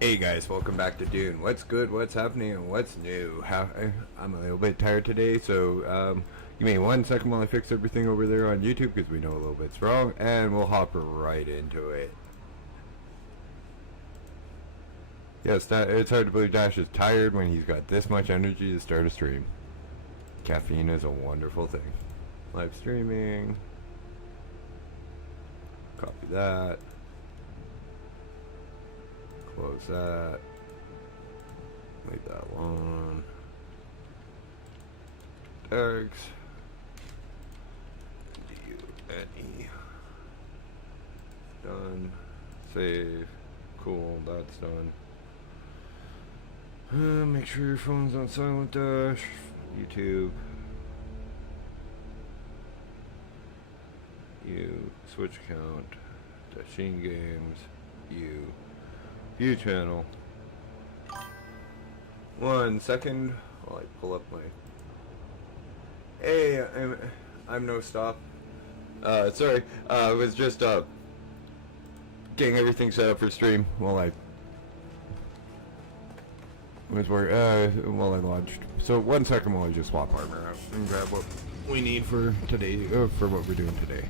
Hey guys, welcome back to Dune. What's good, what's happening, and what's new? I'm a little bit tired today, so give me 1 second while I fix everything over there on YouTube because we know a little bit's wrong, and we'll hop right into it. Yes, it's hard to believe Dash is tired when he's got this much energy to start a stream. Caffeine is a wonderful thing. Live streaming. Copy that. Close that. Leave that alone. Tags. D-U-N-E. Done. Save. Cool, that's done. Make sure your phone's on silent dash. YouTube. You. Switch account. Dashing games. You. View channel. 1 second while I pull up my. Hey, I'm no stop. Sorry. I was just getting everything set up for stream while I launched. So 1 second while I just swap armor out and grab what we need for today, for what we're doing today.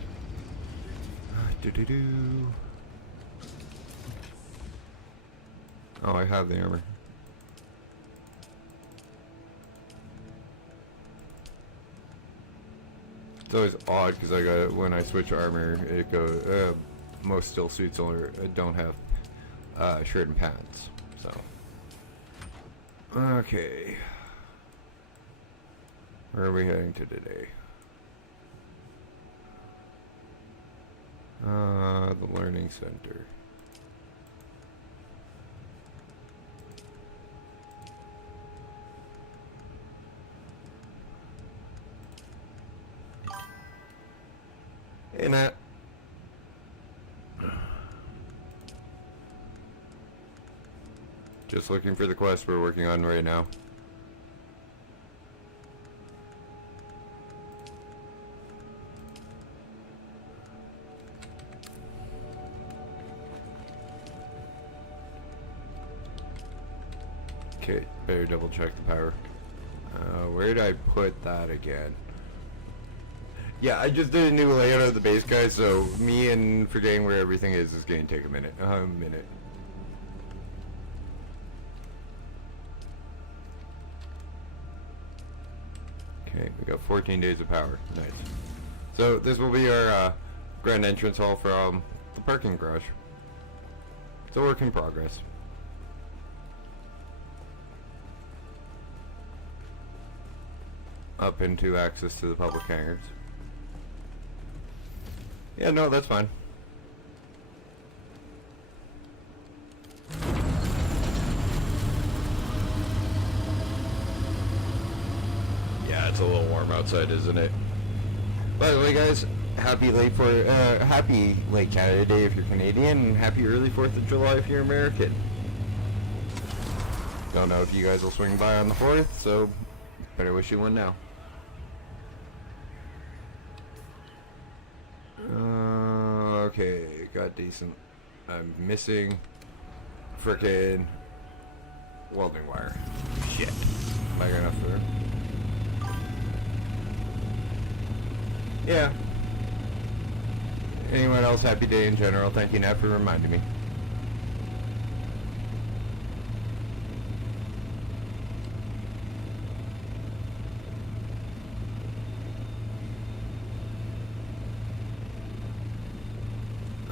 Oh, I have the armor. It's always odd because I got it when I switch armor. It goes. Most still suits don't have shirt and pants. So. Okay. Where are we heading to today? The Learning Center. Hey, Nat. Just looking for the quest we're working on right now. Okay, better double check the power. Where did I put that again? Yeah, I just did a new layout of the base, guys, so me and forgetting where everything is going to take a minute. Okay, we got 14 days of power. Nice. So this will be our grand entrance hall from the parking garage. It's a work in progress. Up into access to the public hangars. Yeah, no, that's fine. Yeah, it's a little warm outside, isn't it? By the way, guys, happy late Canada Day if you're Canadian, and happy early 4th of July if you're American. Don't know if you guys will swing by on the 4th, so better wish you one now. Okay, got decent. I'm missing frickin' welding wire. Shit. Am I got enough for? Yeah. Anyone else happy day in general? Thank you, Nat, for reminding me.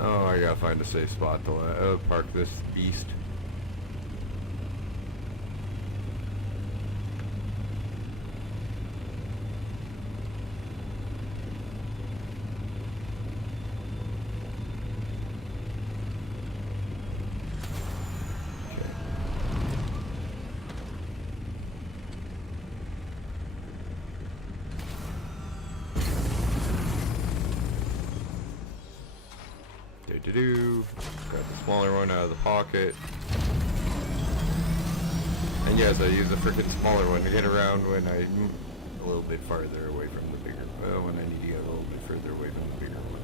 Oh, I gotta find a safe spot to park this beast. Got the smaller one out of the pocket. And yes, I use the frickin' smaller one to get around when I'm a little bit farther away from the bigger, when I need to get a little bit further away from the bigger one.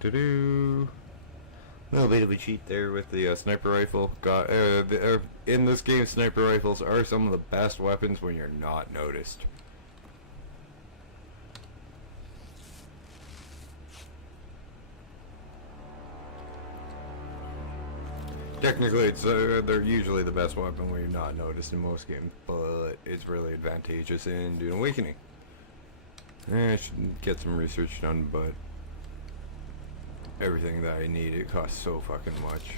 Do-do-do. A little bit of a cheat there with the sniper rifle. In this game, sniper rifles are some of the best weapons when you're not noticed. Technically, they're usually the best weapon when you're not noticed in most games, but it's really advantageous in Dune Awakening. I should get some research done, but everything that I need, it costs so fucking much.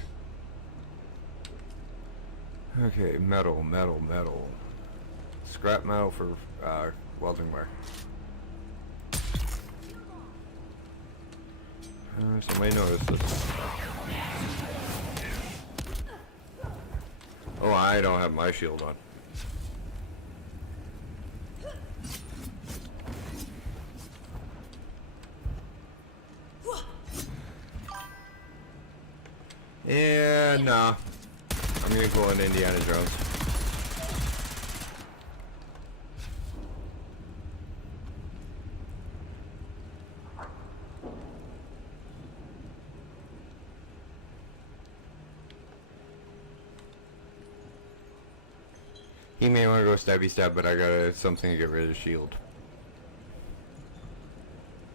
Okay, metal. Scrap metal for welding wire. Somebody noticed this. Oh, I don't have my shield on. Yeah, nah. I'm gonna pull an Indiana Jones. He may want to go stabby stab, but I got something to get rid of the shield.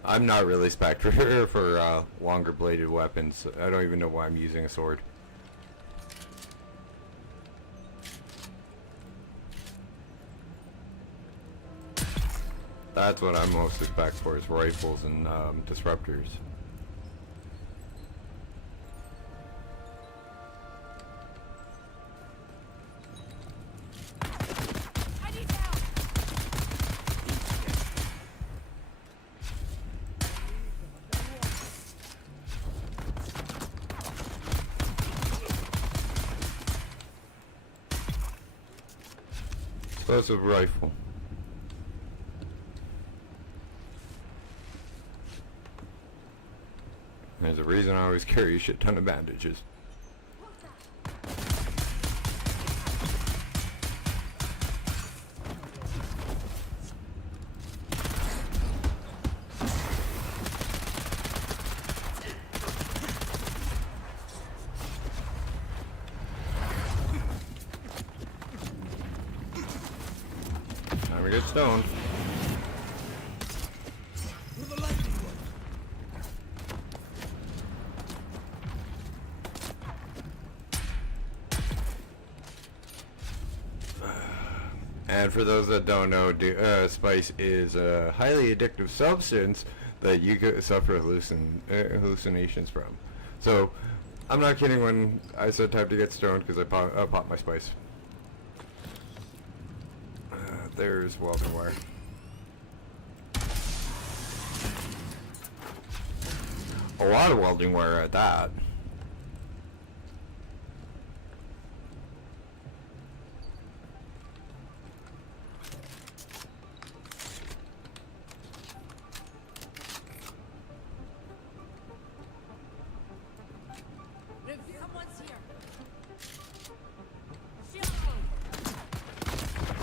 I'm not really spec'd for longer bladed weapons. I don't even know why I'm using a sword. That's what I'm mostly spec'd for, is rifles and disruptors. Explosive rifle. There's a reason I always carry a shit ton of bandages. Time to get stoned. And for those that don't know, spice is a highly addictive substance that you could suffer hallucinations from. So, I'm not kidding when I said time to get stoned, because I popped my spice. There's welding wire. A lot of welding wire at that.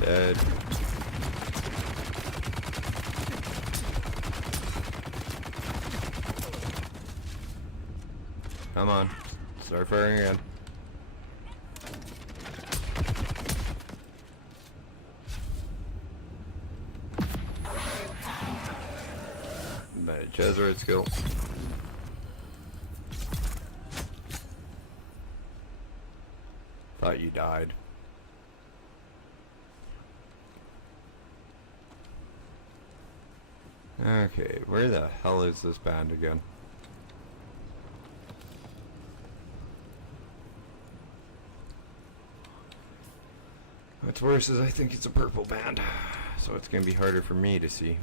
Dead. Come on. Start firing again. Jesuit skill. Thought you died. Okay, where the hell is this band again? What's worse is I think it's a purple band, so it's gonna be harder for me to see.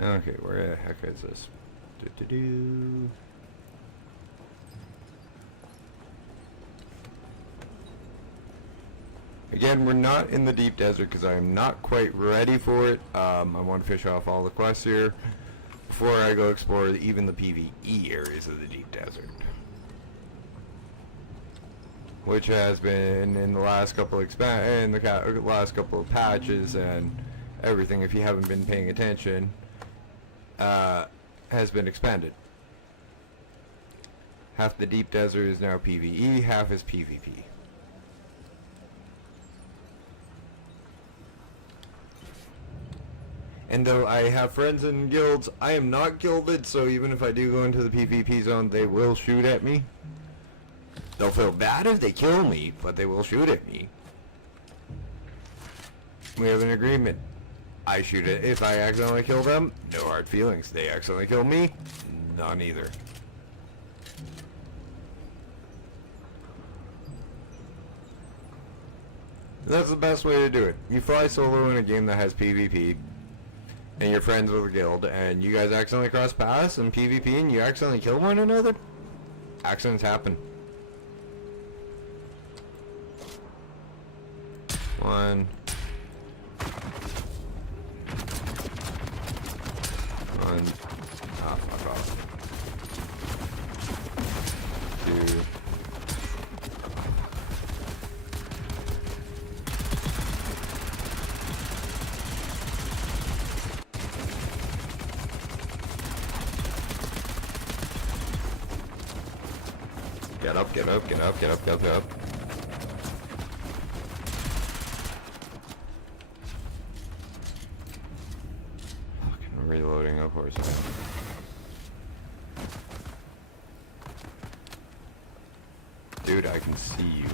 Okay, where the heck is this? Do-do-do. Again, we're not in the deep desert because I am not quite ready for it. I want to fish off all the quests here before I go explore even the PvE areas of the deep desert. which has been in the last couple last couple of patches and everything, if you haven't been paying attention, has been expanded. Half the deep desert is now PvE, half is PvP. And though I have friends in guilds, I am not gilded, so even if I do go into the PvP zone, they will shoot at me. They'll feel bad if they kill me, but they will shoot at me. We have an agreement. I shoot it. If I accidentally kill them, no hard feelings. They accidentally kill me, none either. That's the best way to do it. You fly solo in a game that has PvP, and you're friends with a guild, and you guys accidentally cross paths in PvP, and you accidentally kill one another. Accidents happen. One. Ah, fuck off. Two. Get up, get up, get up, get up, get up, get up. Fucking reloading, of course. Dude, I can see you.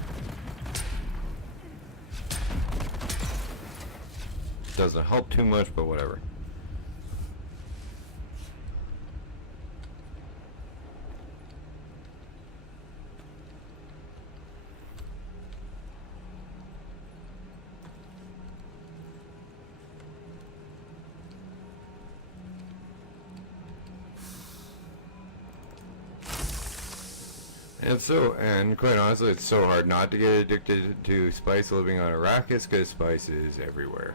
Doesn't help too much, but whatever. And quite honestly, it's so hard not to get addicted to spice living on Arrakis, because spice is everywhere.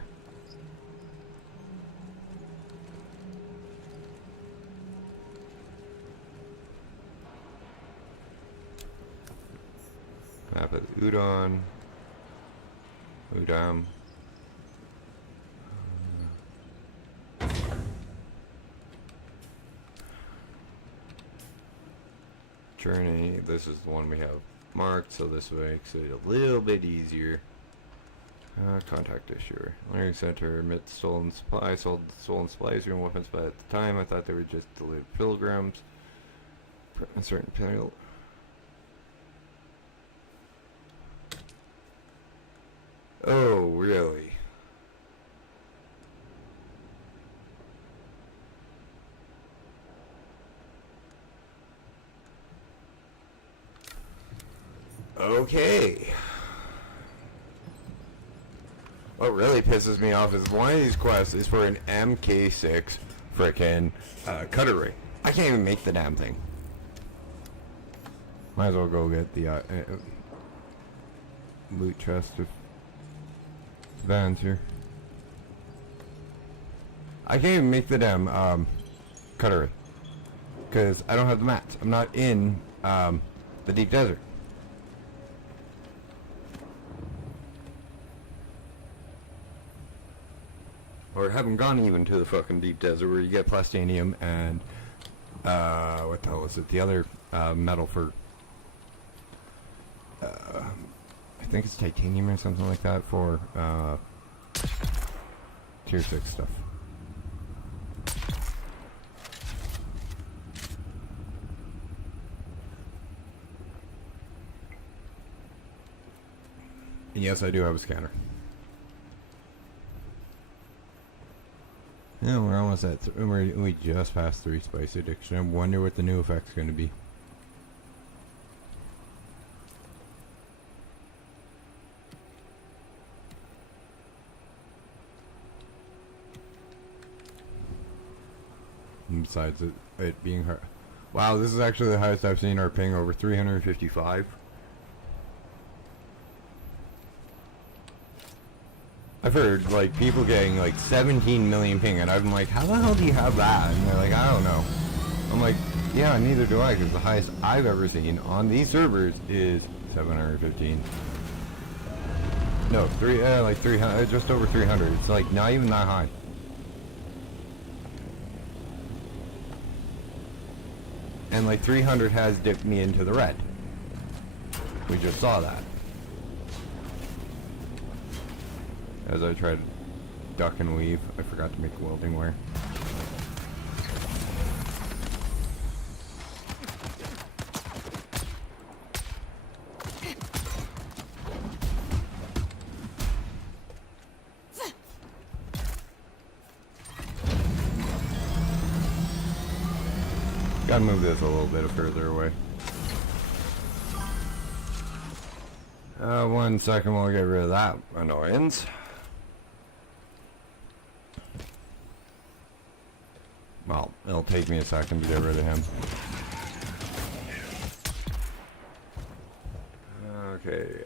Map of Udon. Udam. Journey, this is the one we have marked, so this makes it a little bit easier. Contact issuer. Learning center, admit stolen supplies, sold stolen supplies, and weapons, but at the time I thought they were just delivered pilgrims. A certain penalty. Oh, really? Okay. What really pisses me off is one of these quests is for an MK6 frickin' cutter ray. I can't even make the damn thing. Might as well go get the loot chest of vans here. I can't even make the damn cutter ray because I don't have the mats. I'm not in the deep desert. Or haven't gone even to the fucking deep desert where you get plastinium and what the hell was it? The other metal for I think it's titanium or something like that for tier 6 stuff. And yes, I do have a scanner. Yeah, we're almost at. We just passed 3 spice addiction. I wonder what the new effect's going to be. And besides it being hard. Wow, this is actually the highest I've seen our ping, over 355. I've heard, like, people getting, like, 17 million ping, and I'm like, how the hell do you have that? And they're like, I don't know. I'm like, yeah, neither do I, because the highest I've ever seen on these servers is 715. No, like 300, just over 300. It's like not even that high. And like 300 has dipped me into the red. We just saw that. As I tried to duck and weave, I forgot to make welding wire. Gotta move this a little bit further away. 1 second while I get rid of that annoyance. Well, it'll take me a second to get rid of him. Okay,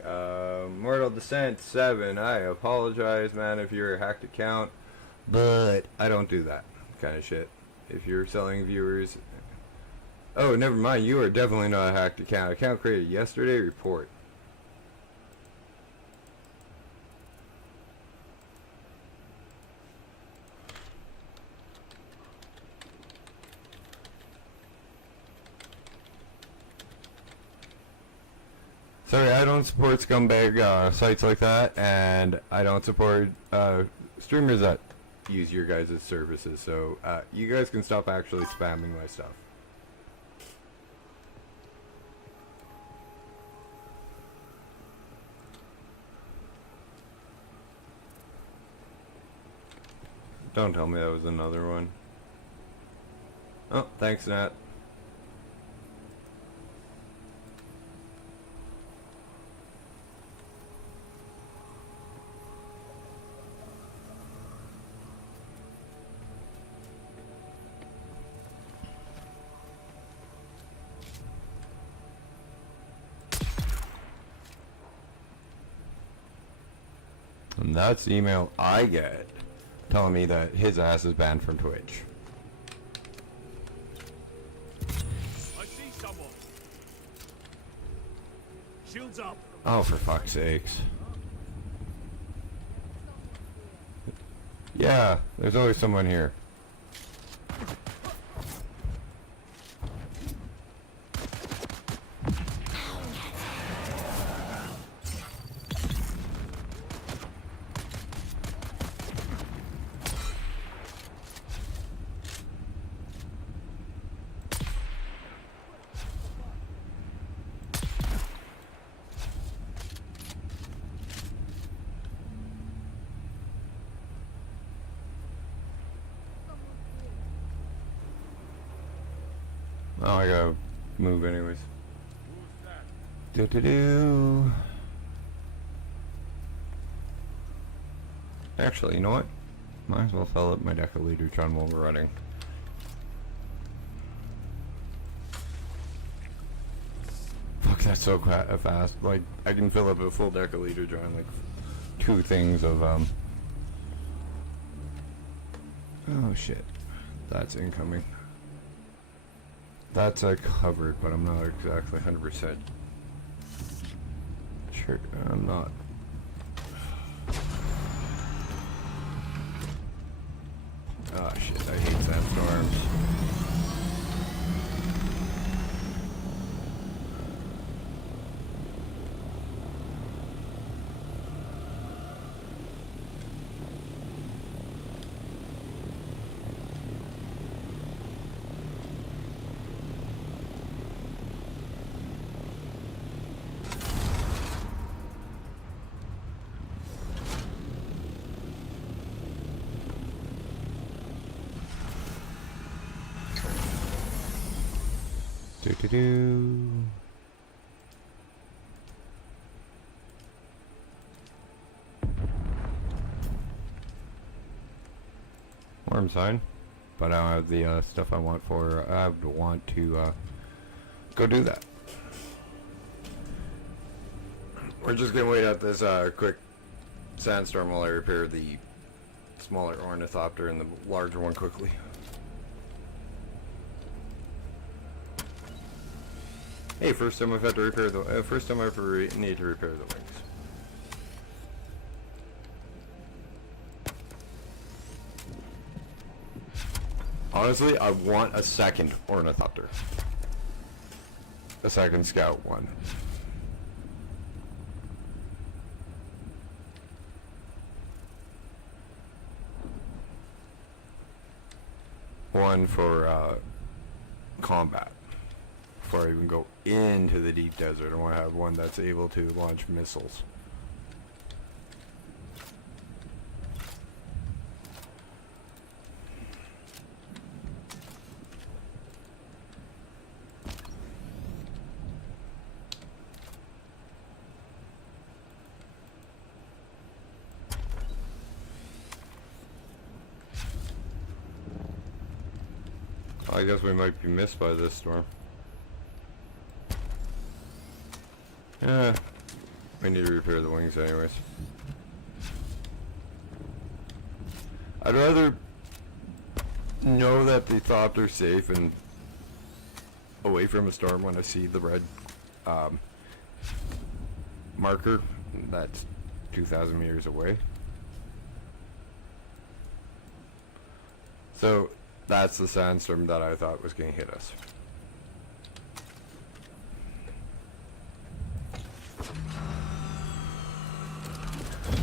Mortal Descent 7. I apologize, man, if you're a hacked account, but I don't do that kind of shit. If you're selling viewers... Oh, never mind. You are definitely not a hacked account. Account created yesterday. Report. Sorry, I don't support scumbag sites like that, and I don't support streamers that use your guys' services. So you guys can stop actually spamming my stuff. Don't tell me that was another one. Oh, thanks, Nat. And that's the email I get telling me that his ass is banned from Twitch. I see someone. Shields up. Oh, for fuck's sakes. Yeah, there's always someone here. Oh, I gotta move anyways. Do. Actually, you know what? Might as well fill up my decaliter while we're running. Fuck, that's so fast. Like, I can fill up a full decaliter in like 2 things of Oh shit. That's incoming. That's covered, but I'm not exactly 100% sure. I'm not. Oh shit, I hate sandstorms. Do. Warm sign, but I don't have the stuff I want for. I would want to go do that. We're just gonna wait out this quick sandstorm while I repair the smaller ornithopter and the larger one quickly. Hey, first time I've had to repair the first time I ever need to repair the wings. Honestly, I want a second ornithopter. A second scout one. One for combat. Before I even go into the deep desert, I want to have one that's able to launch missiles. I guess we might be missed by this storm. Yeah, we need to repair the wings anyways. I'd rather know that the thopter's safe and away from a storm when I see the red marker that's 2,000 meters away. So that's the sandstorm that I thought was going to hit us.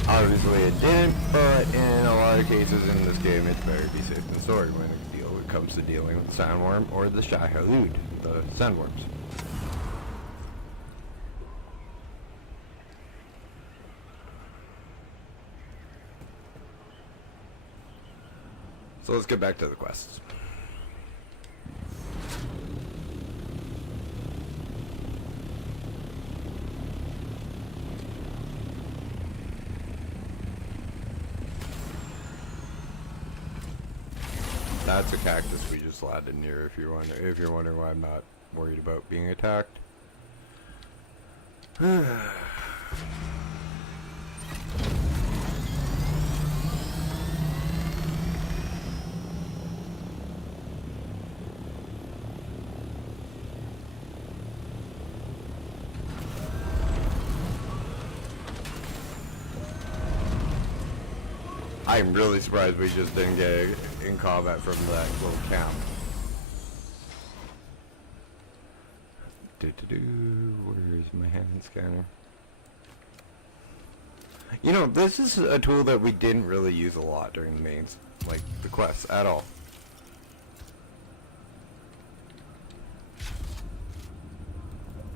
Obviously it didn't, but in a lot of cases in this game it's better to be safe than sorry when it comes to dealing with the sandworm or the shahalood, the sandworms. So let's get back to the quests. That's a cactus we just landed near. If you're wondering why I'm not worried about being attacked. I'm really surprised we just didn't get in combat from that little camp. Where's my hand scanner? You know, this is a tool that we didn't really use a lot during the mains, like the quests, at all.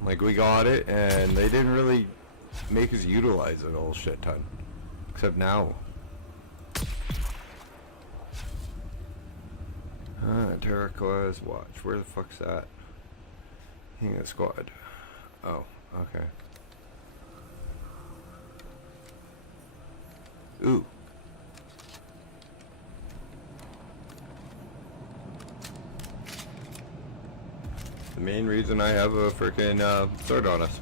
Like, we got it, and they didn't really make us utilize it a whole shit ton. Except now. Terracotta's watch. Where the fuck's that? Hang a squad. Oh, okay. Ooh. The main reason I have a freaking sword on us.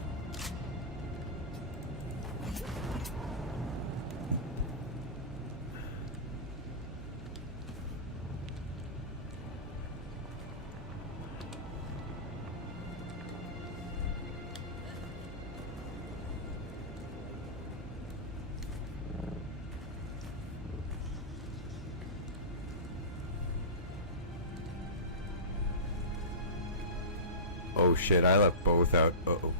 Oh shit, I left both out. Uh-oh.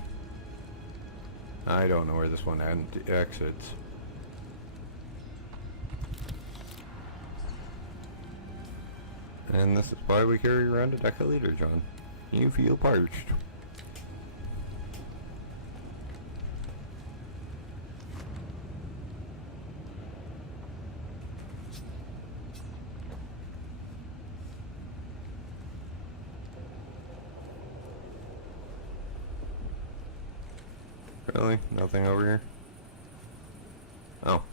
I don't know where this one exits. And this is why we carry around a deck of leader, John. You feel parched. Really? Nothing over here? Oh.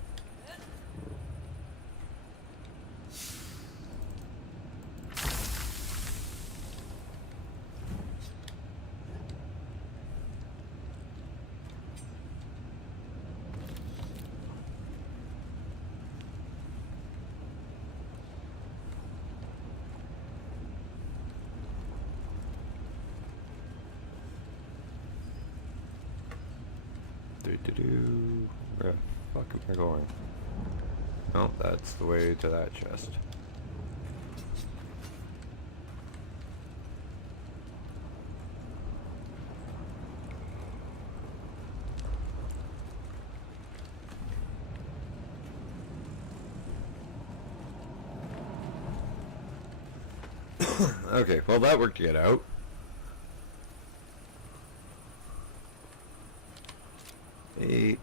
Where the fuck am I going? Oh, that's the way to that chest. Okay, well that worked to get out. Eight.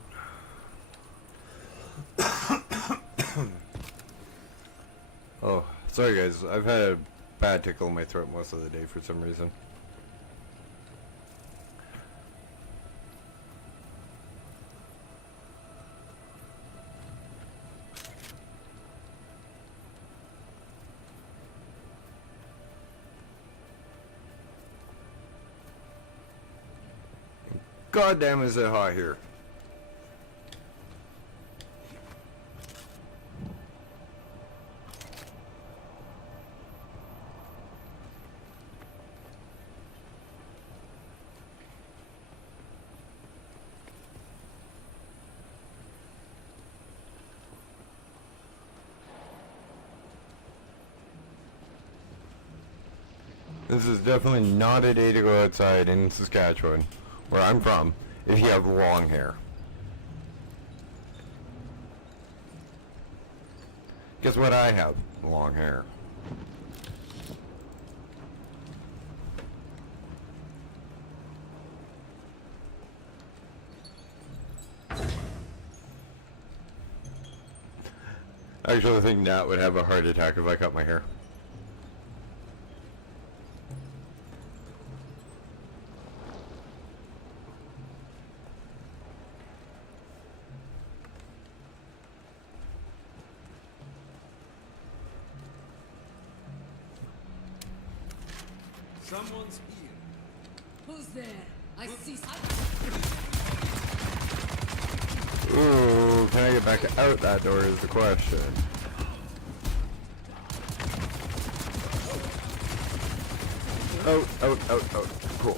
Oh, sorry guys, I've had a bad tickle in my throat most of the day for some reason. God damn, is it hot here. This is definitely not a day to go outside in Saskatchewan, where I'm from, if you have long hair. Guess what I have? Long hair. Actually, I think Nat would have a heart attack if I cut my hair. Someone's here. Who's there? I see. Ooh, can I get back out that door is the question. Out. Cool.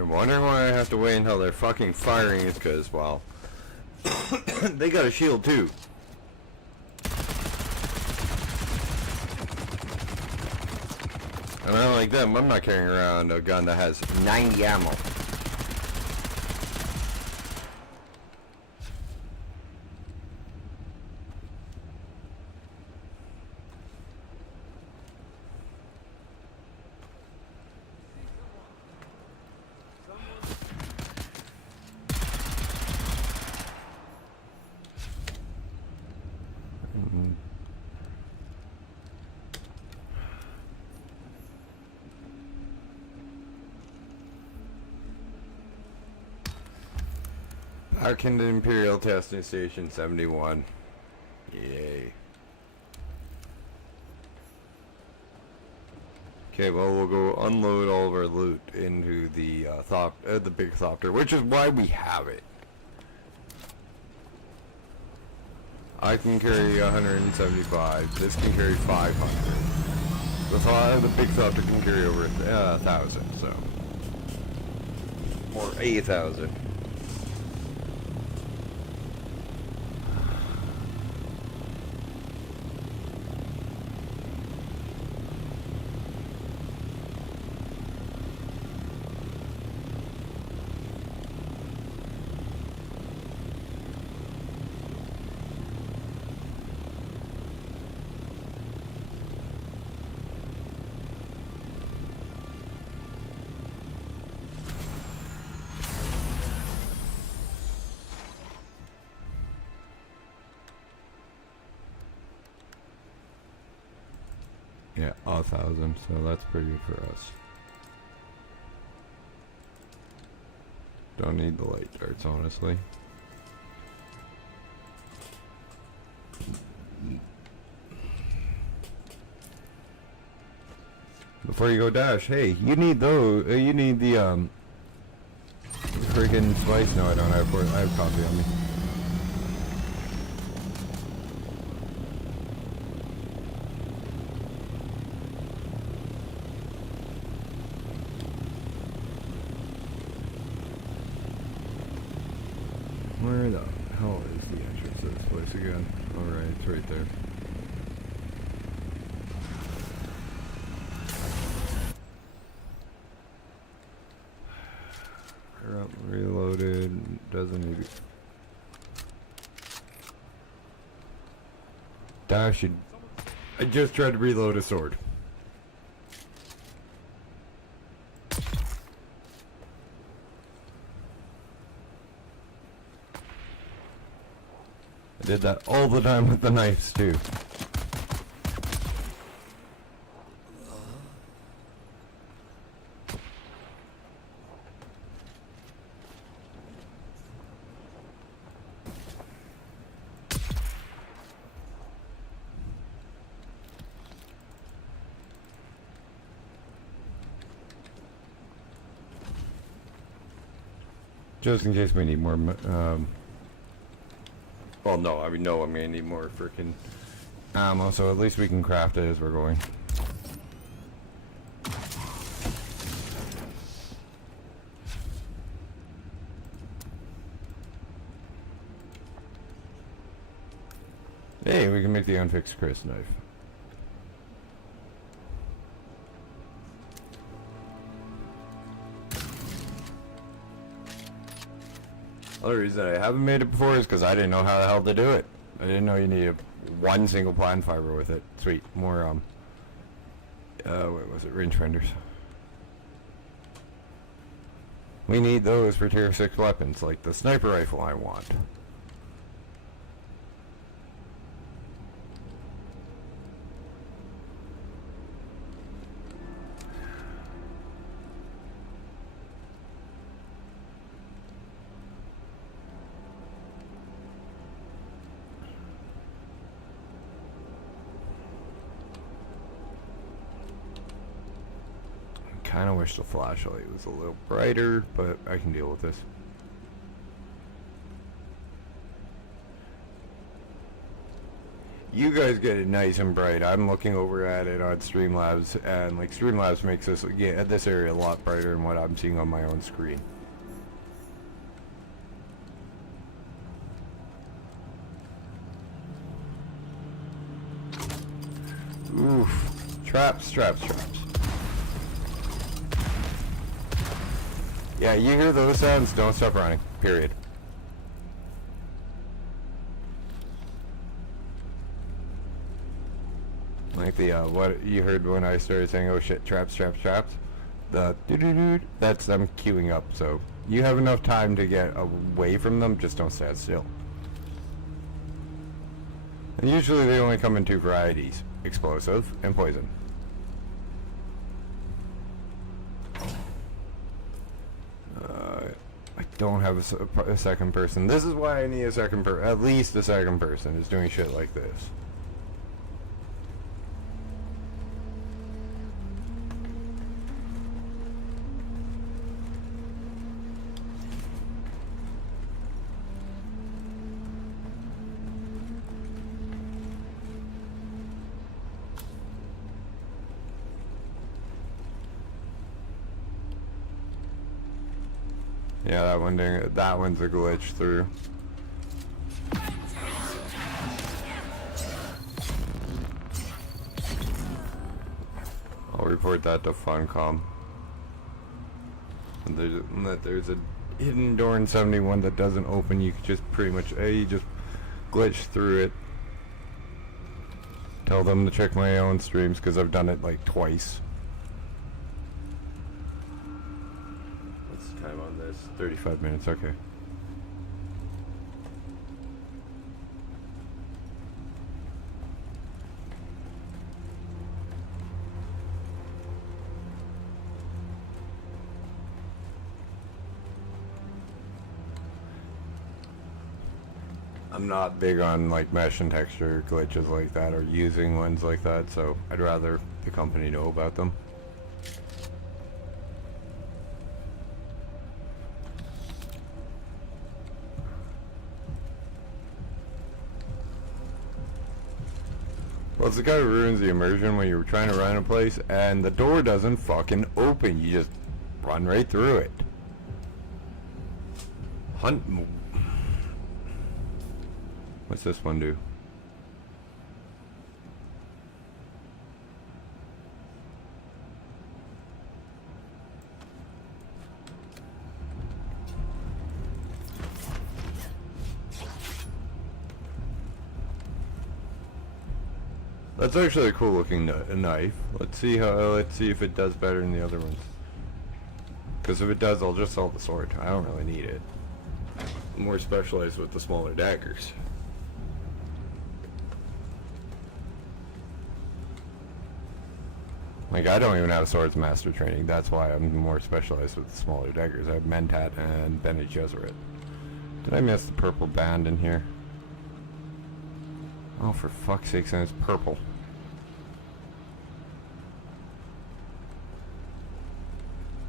I'm wondering why I have to wait until they're fucking firing is because, well, they got a shield too. And unlike them, I'm not carrying around a gun that has 90 ammo. Back into Imperial Testing Station 71. Yay. Okay, well, we'll go unload all of our loot into the big thopter, which is why we have it. I can carry 175. This can carry 500. The big thopter can carry over 1,000, so. Or 8,000. Yeah, 1,000, so that's pretty good for us. Don't need the light darts, honestly. Before you go dash, hey, you need those, you need the, freaking spice. No, I don't have, I have coffee on me. Where the hell is the entrance to this place again? Alright, it's right there. Reloaded, doesn't need it. Dash, I just tried to reload a sword. I did that all the time with the knives too. Just in case we need more, well, no, I mean, no, I'm gonna need more freaking ammo, so at least we can craft it as we're going. Hey, we can make the unfixed Chris knife. Other reason I haven't made it before is because I didn't know how the hell to do it. I didn't know you needed one single plant fiber with it. Sweet, more what was it, rangefinders. We need those for tier 6 weapons, like the sniper rifle I want. Kind of wish the flashlight was a little brighter, but I can deal with this. You guys get it nice and bright. I'm looking over at it on Streamlabs, and like Streamlabs makes this this area a lot brighter than what I'm seeing on my own screen. Oof. Traps, traps, traps. Yeah, you hear those sounds, don't stop running. Period. Like the, what you heard when I started saying, oh shit, traps, traps, traps. The doo-doo-doo, that's them queuing up, so you have enough time to get away from them, just don't stand still. And usually they only come in 2 varieties, explosive and poison. I don't have a second person. This is why I need a second person, at least a second person is doing shit like this. Yeah, that one's a glitch through. I'll report that to Funcom. And there's a hidden door in 71 that doesn't open. You could just pretty much you just glitch through it. Tell them to check my own streams because I've done it like twice. 35 minutes, okay. I'm not big on like mesh and texture glitches like that or using ones like that, so I'd rather the company know about them. Well, it's the guy who ruins the immersion when you're trying to run a place and the door doesn't fucking open. You just run right through it. What's this one do? That's actually a cool looking knife. Let's see if it does better than the other ones. Because if it does, I'll just sell the sword. I don't really need it. I'm more specialized with the smaller daggers. Like, I don't even have swords master training. That's why I'm more specialized with the smaller daggers. I have Mentat and Bene Gesserit. Did I miss the purple band in here? Oh, for fuck's sake, and it's purple.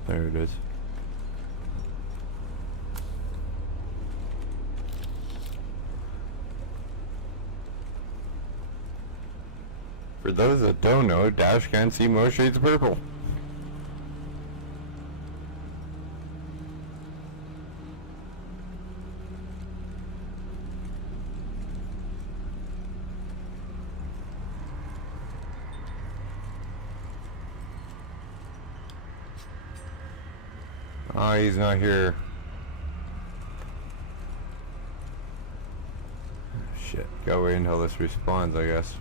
There it is. For those that don't know, Dash can see most shades of purple. Oh, he's not here. Shit, gotta wait until this respawns, I guess.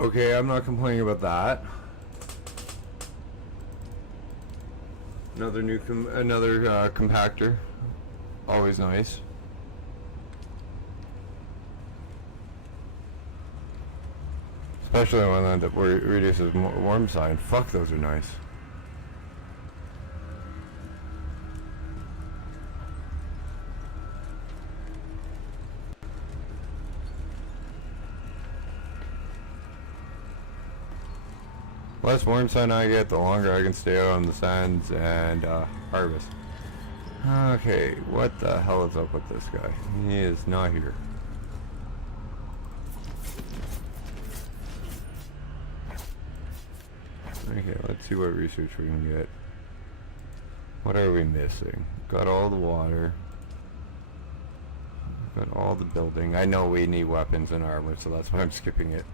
Okay, I'm not complaining about that. Another new compactor, always nice. Especially one that reduces worm sign. Fuck, those are nice. The less worm sign I get, the longer I can stay out on the sands and harvest. Okay, what the hell is up with this guy? He is not here. Okay, let's see what research we can get. What are we missing? Got all the water. Got all the building. I know we need weapons and armor, so that's why I'm skipping it.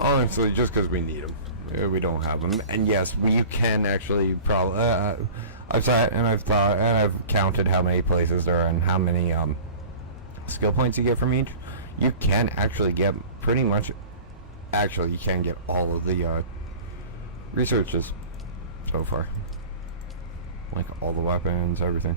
Honestly, just because we need them. We don't have them. And yes, you can actually probably... I've sat and I've thought and I've counted how many places there are and how many skill points you get from each. You can actually get pretty much... Actually, you can get all of the researches so far. Like all the weapons, everything.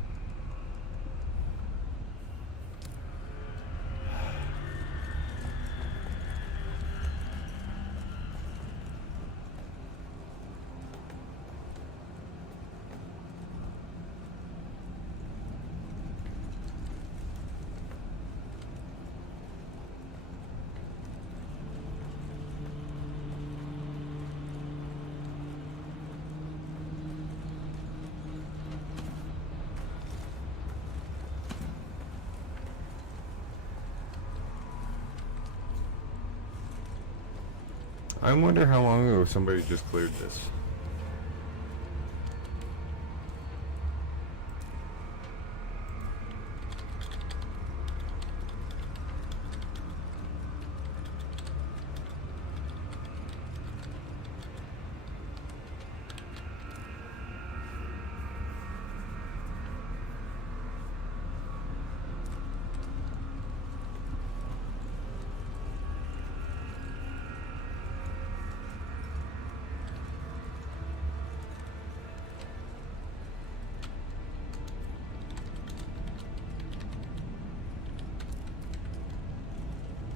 I wonder how long ago somebody just cleared this.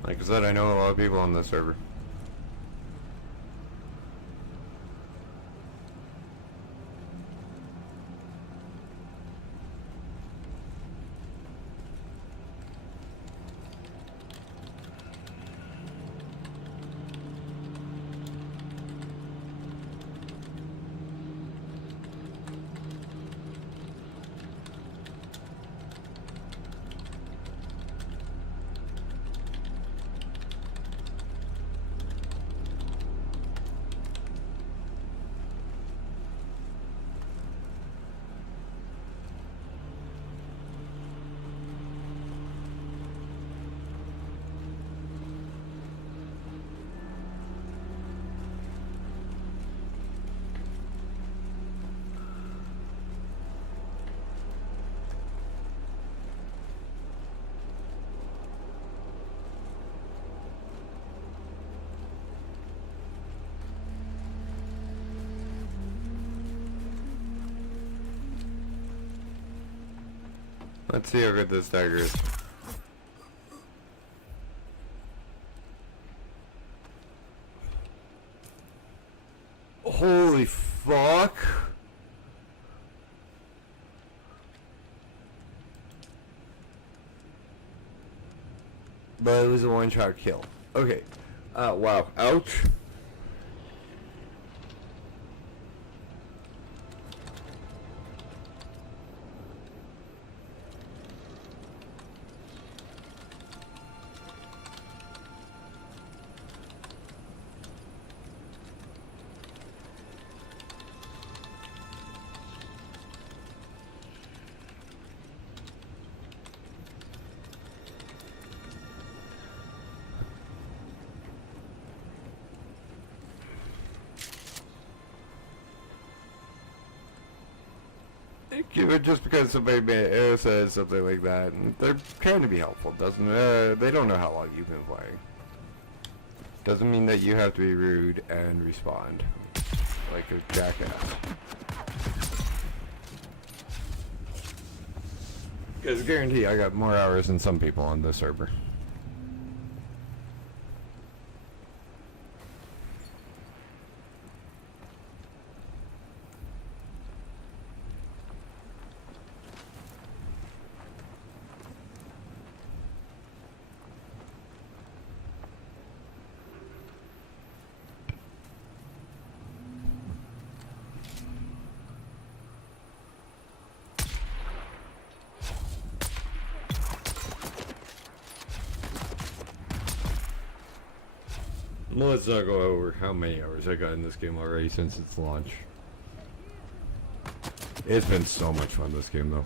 Like I said, I know a lot of people on this server. Let's see how good this dagger is. Holy fuck! But it was a one-shot kill. Okay. Wow. Ouch. Just because somebody says something like that, and they're trying to be helpful, doesn't they don't know how long you've been playing. Doesn't mean that you have to be rude and respond like a jackass. Because I guarantee I got more hours than some people on this server. Let's not go over how many hours I got in this game already since its launch. It's been so much fun, this game, though.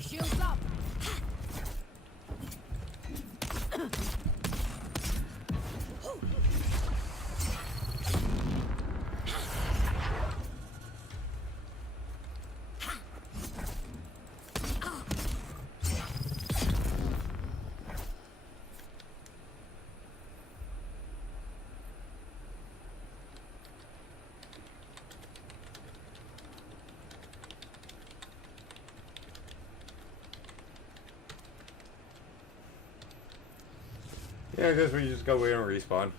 Shields up. Yeah, I guess we just go wait and respawn.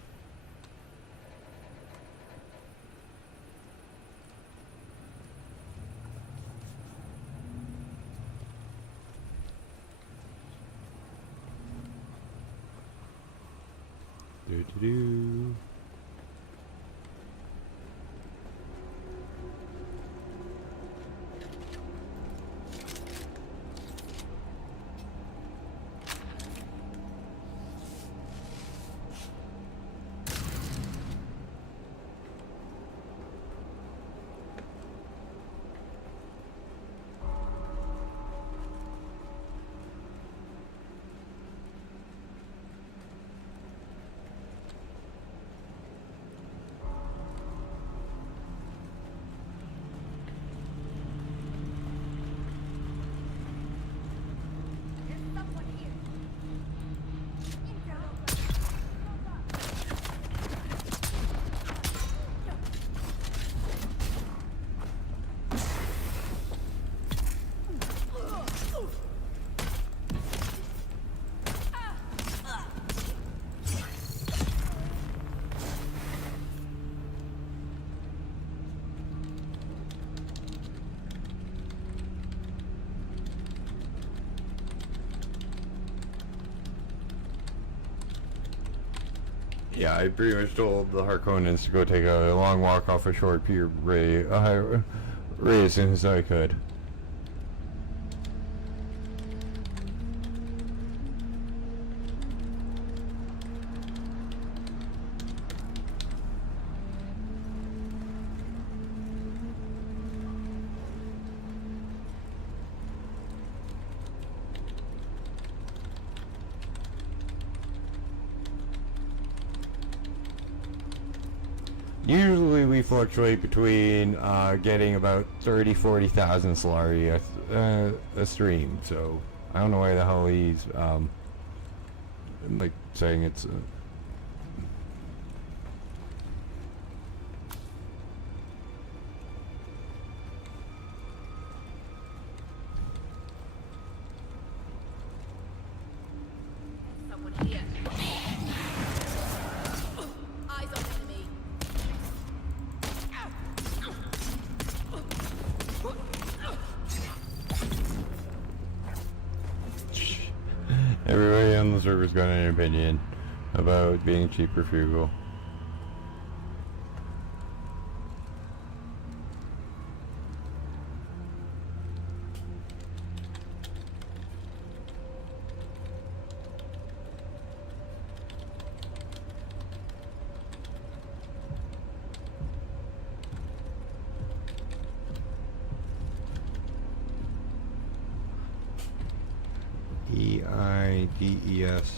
Do. Yeah, I pretty much told the Harkonnens to go take a long walk off a short pier ray as soon as I could. Usually we fluctuate between getting about 30,000-40,000 Solari a stream, so I don't know why the hell he's like saying it's Someone here. Eyes on enemy. everybody on the server's got an opinion about being cheap or frugal. AIDS.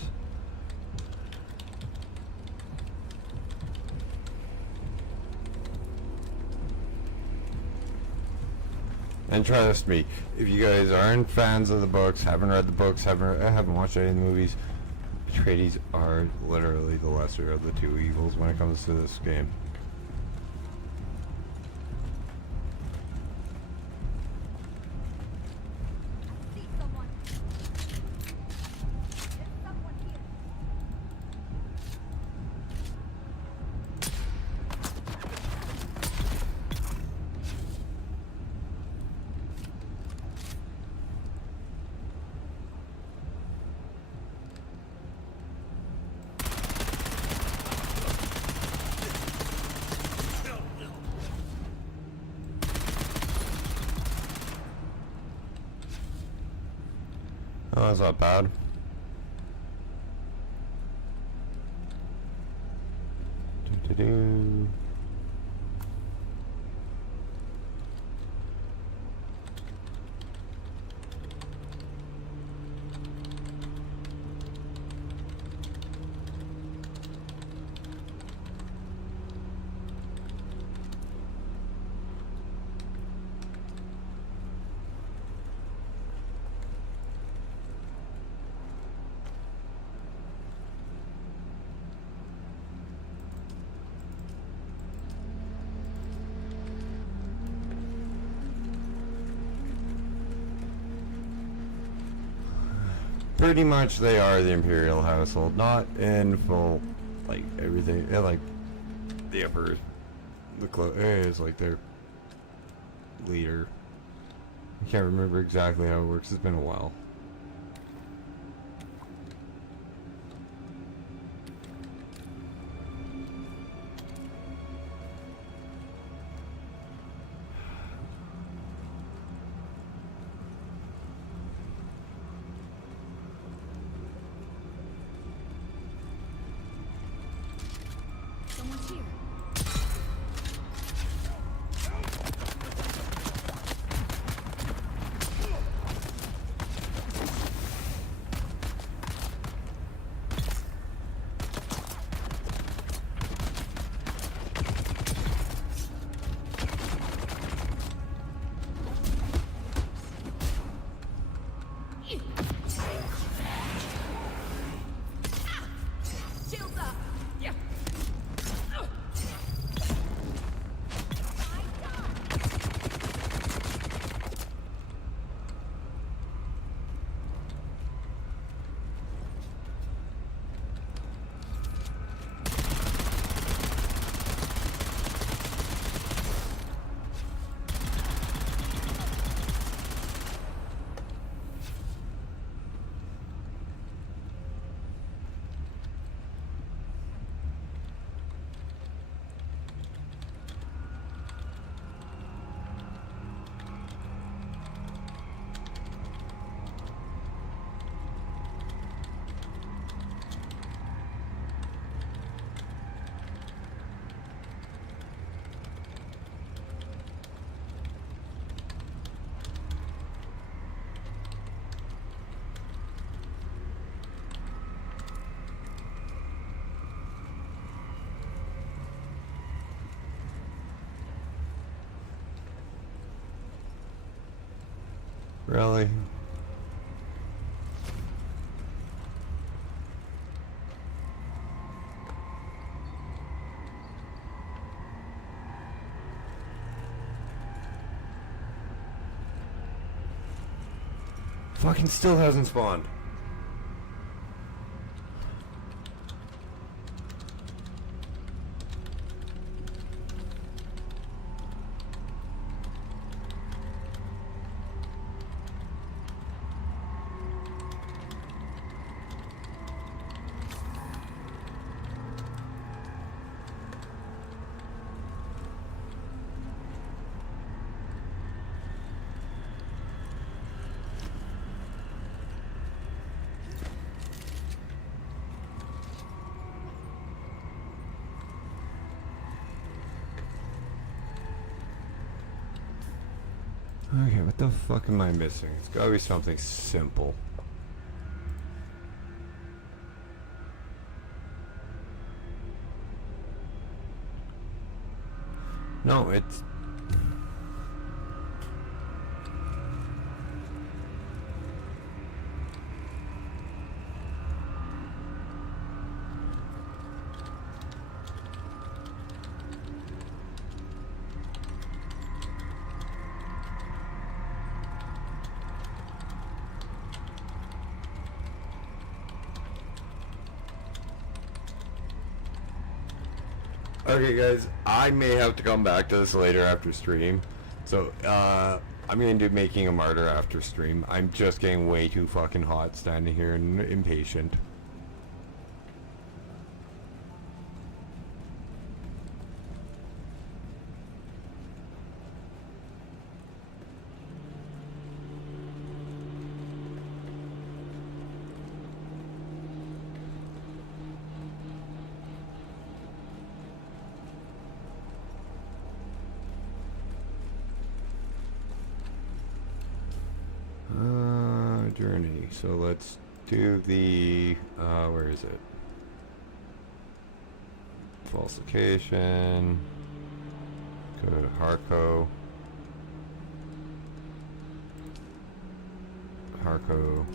And trust me, if you guys aren't fans of the books, haven't read the books, haven't watched any of the movies, Atreides are literally the lesser of the two evils when it comes to this game. See someone. There's someone here. Oh, that's not bad. Do-do-do. Pretty much they are the Imperial household, not in full, like, everything, like, the Emperor, is like their leader. I can't remember exactly how it works, it's been a while. Someone's here. Really? Fucking still hasn't spawned. Okay, what the fuck am I missing? It's gotta be something simple. No, it's... Okay guys, I may have to come back to this later after stream. So, I'm gonna do making a martyr after stream. I'm just getting way too fucking hot standing here and impatient. Journey. So let's do the, where is it? Falsification. Go to Harco. Harco.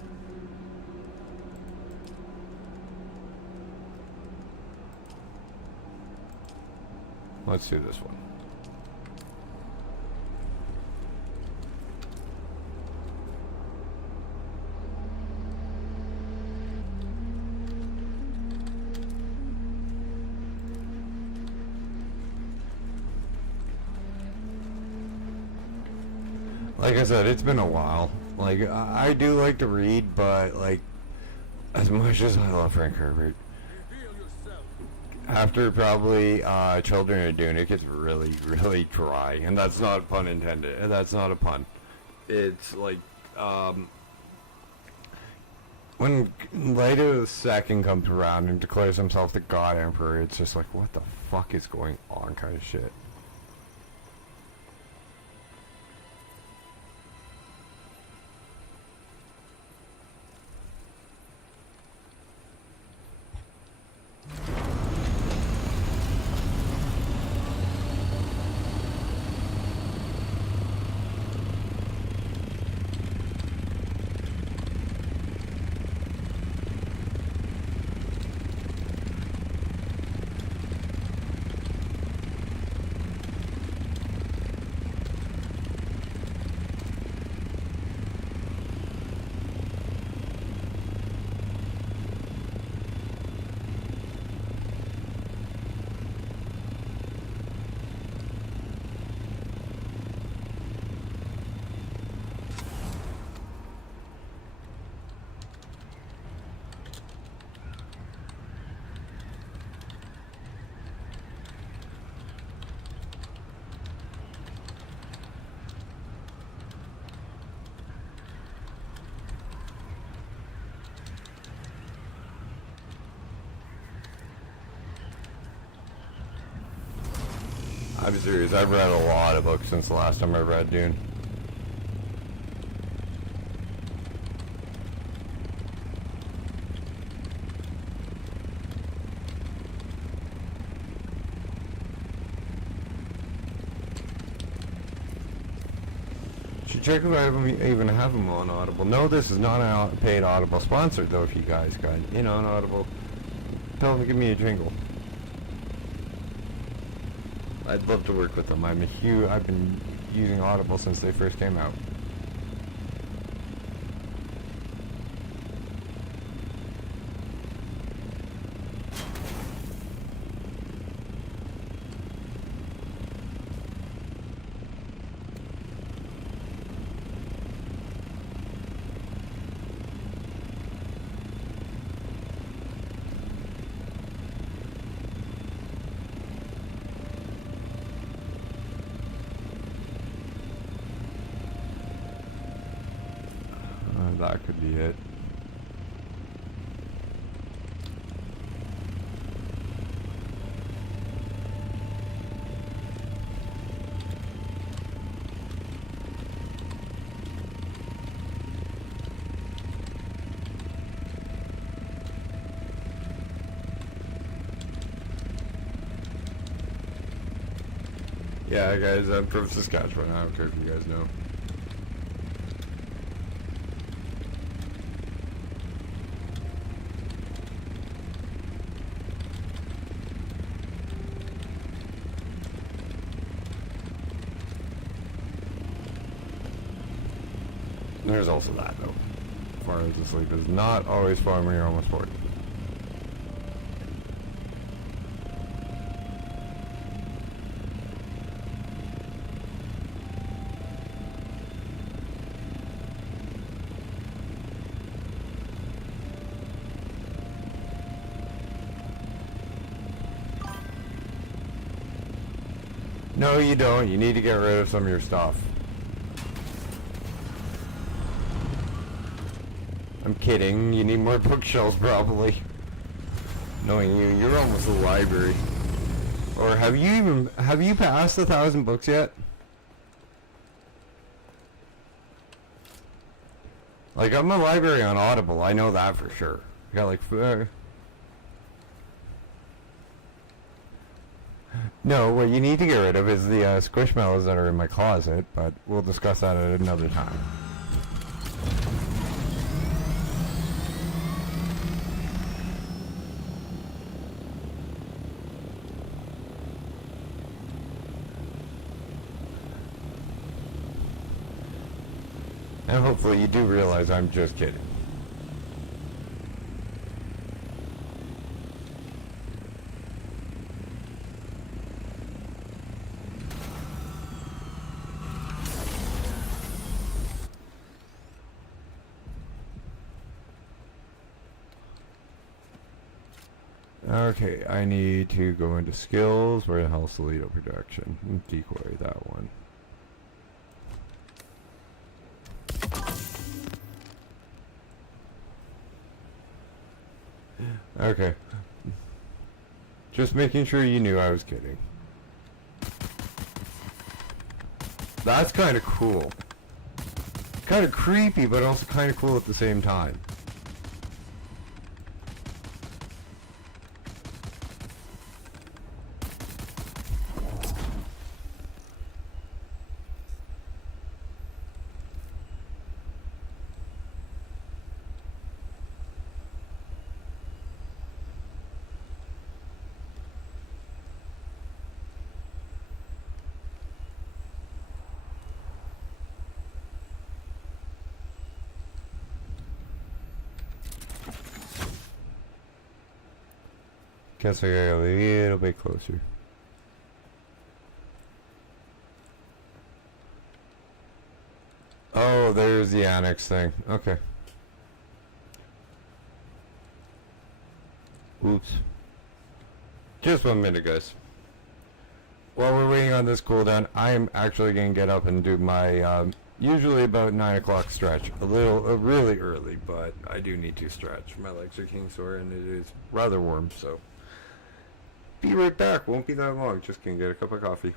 Let's do this one. Like I said, it's been a while. Like, I do like to read, but, like, as much as I love Frank Herbert, after probably Children of Dune, it gets really, really dry. And that's not a pun intended. That's not a pun. It's like, when Leto II comes around and declares himself the God Emperor, it's just like, what the fuck is going on kind of shit. I'm serious, I've read a lot of books since the last time I read Dune. Should check if I even have them on Audible. No, this is not a paid Audible sponsor, though. If you guys got an Audible, tell them to give me a jingle. I'd love to work with them. I've been using Audible since they first came out. That could be it. Yeah, guys, I'm from Saskatchewan. I don't care if you guys know. There's also that, though. Farmers asleep is not always fun when you're almost 40. No, you don't. You need to get rid of some of your stuff. I'm kidding. You need more bookshelves, probably. Knowing you, you're almost a library. Or have you passed 1,000 books yet? Like, I'm a library on Audible. I know that for sure. I got like... No, what you need to get rid of is the squishmallows that are in my closet, but we'll discuss that at another time. And hopefully you do realize I'm just kidding. Okay, I need to go into skills. Where the hell's Toledo production? Decoy, that one. Okay. Just making sure you knew I was kidding. That's kind of cool. Kind of creepy, but also kind of cool at the same time. Guess I gotta go a little bit closer. Oh, there's the annex thing. Okay. Oops. Just 1 minute, guys. While we're waiting on this cooldown, I'm actually gonna get up and do my usually about 9 o'clock stretch. Really early, but I do need to stretch. My legs are king sore and it is rather warm, so. Be right back. Won't be that long. Just gonna get a cup of coffee.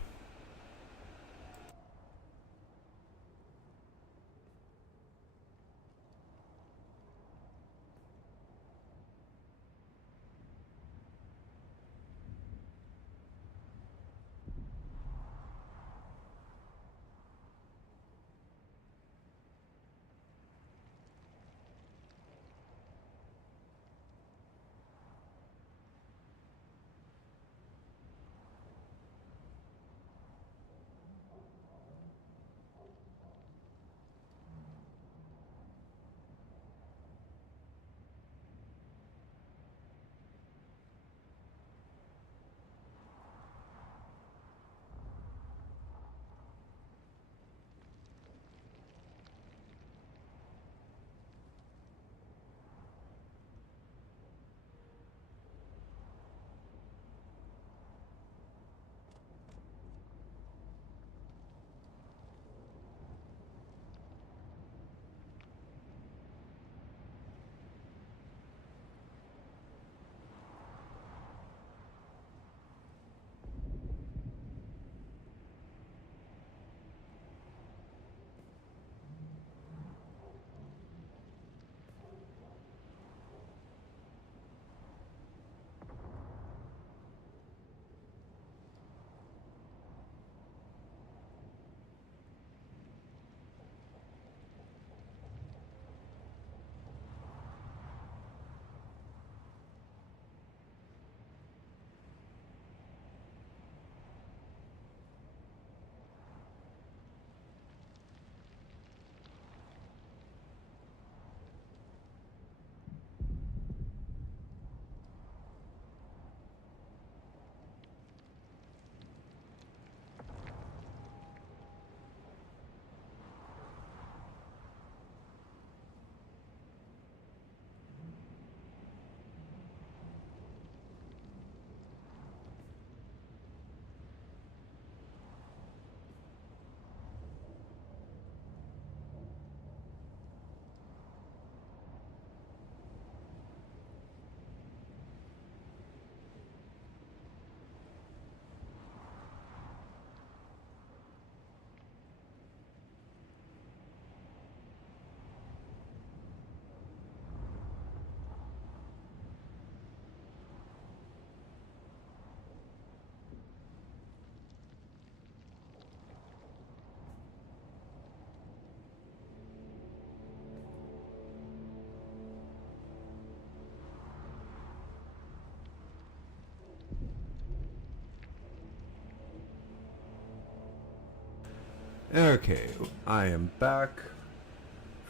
Okay, I am back.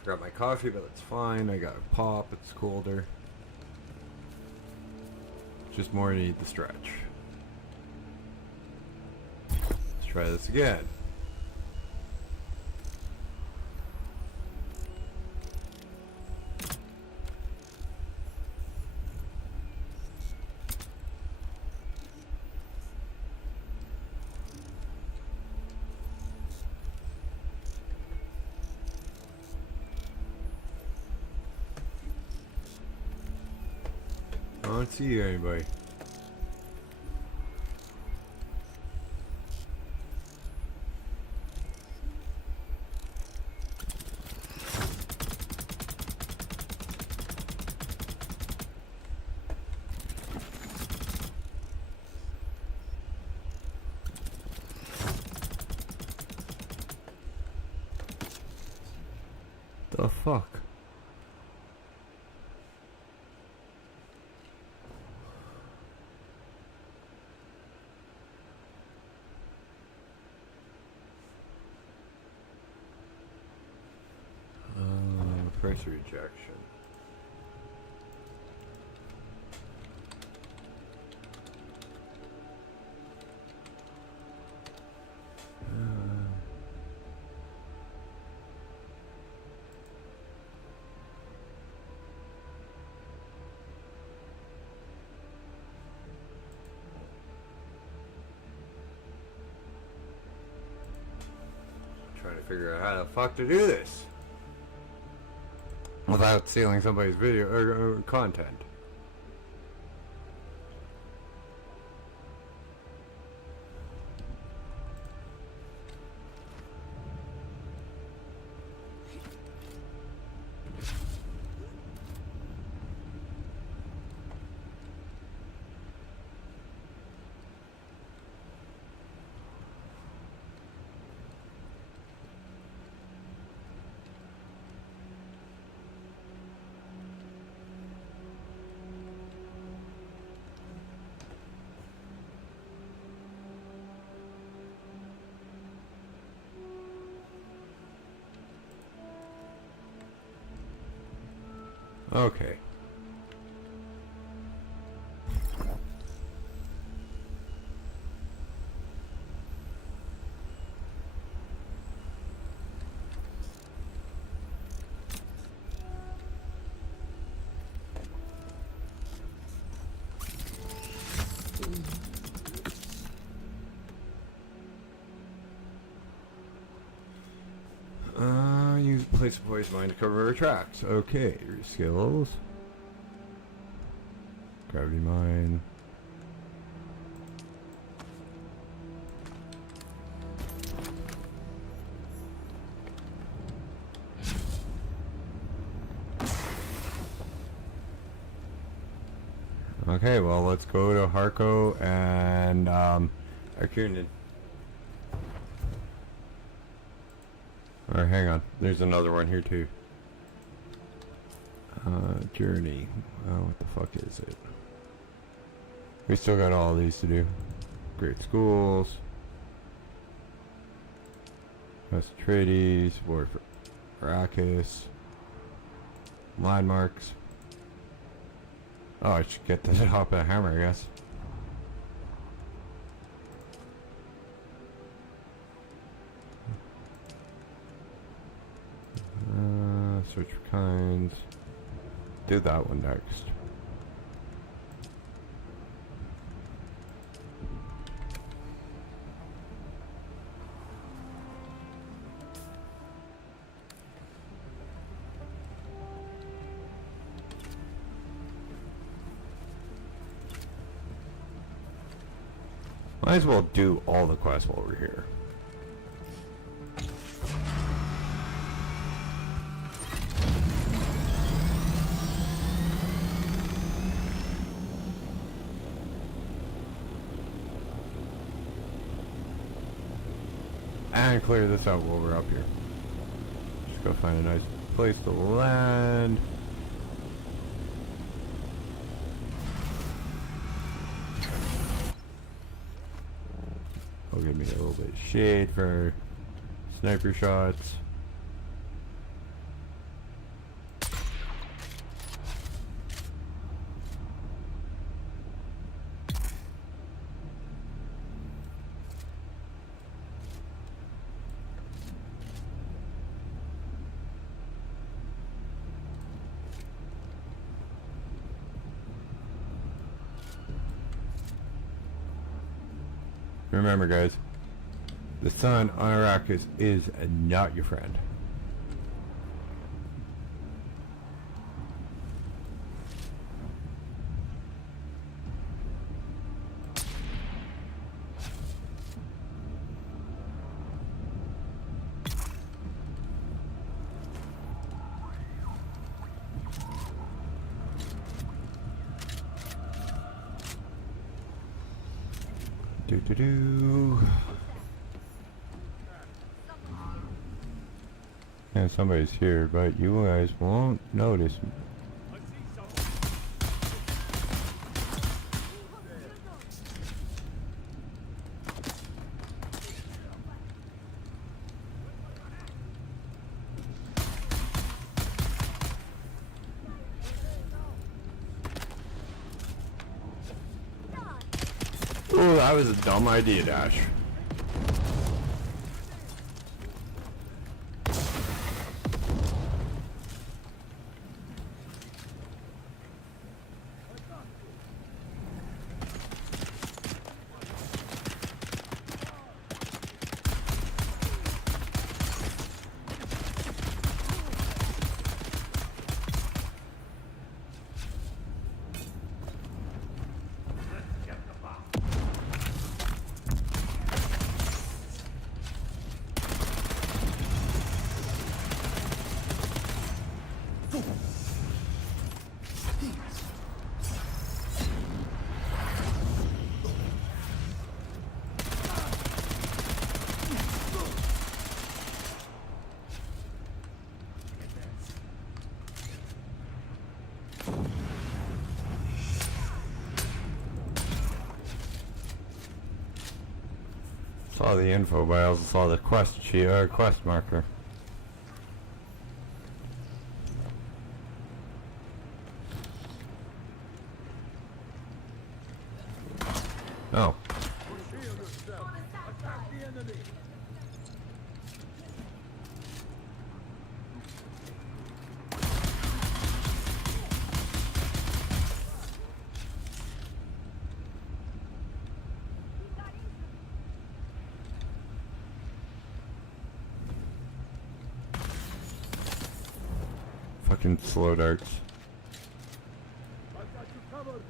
Forgot my coffee, but it's fine. I got a pop. It's colder. Just more need the stretch. Let's try this again. I don't see anybody. The fuck? Pressure rejection. Trying to figure out how the fuck to do this without stealing somebody's video or content. Okay. Use place of poison mine to cover our tracks. Okay, your skills. Gravity mine. Okay, well, let's go to Harko and Arkunin. Alright, hang on. There's another one here too. Journey. Oh, what the fuck is it? We still got all these to do. Great schools. West Atreides. War for Arrakis. Landmarks. Oh, I should get the top of the hammer, I guess. Search for kinds. Do that one next. Might as well do all the quests while we're here. And clear this out while we're up here. Just go find a nice place to land. Will give me a little bit of shade for sniper shots. Remember, guys, the sun on Arrakis is not your friend. Do. Yeah, somebody's here, but you guys won't notice. I see someone. Oh, that was a dumb idea, Dash. Saw the info, but I also saw the quest sheet, quest marker. Oh. Fucking slow darts. I've got you covered.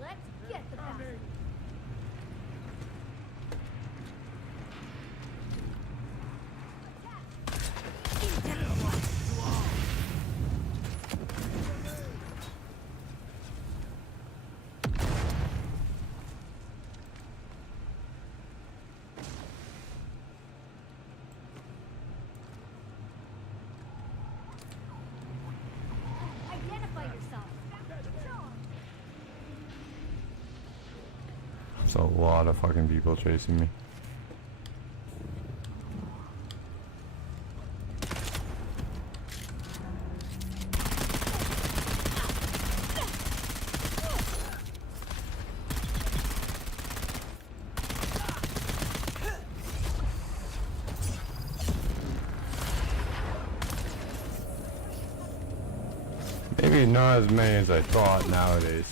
Let's get the bastard. Identify yourself. There's a lot of fucking people chasing me. Maybe not as many as I thought nowadays.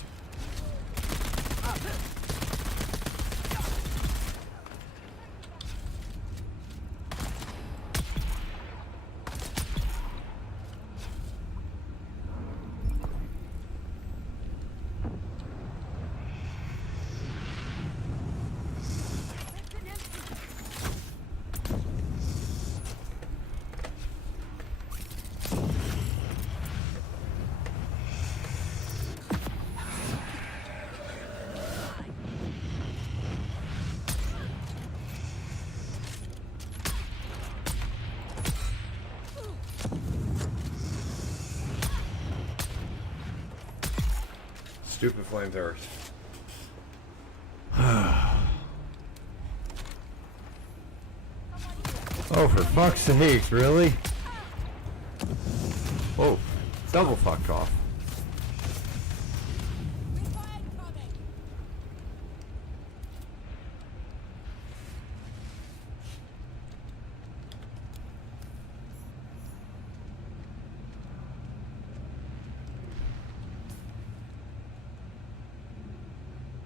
Stupid flamethrowers. Oh, for fuck's sakes, really? Oh, double fucked off.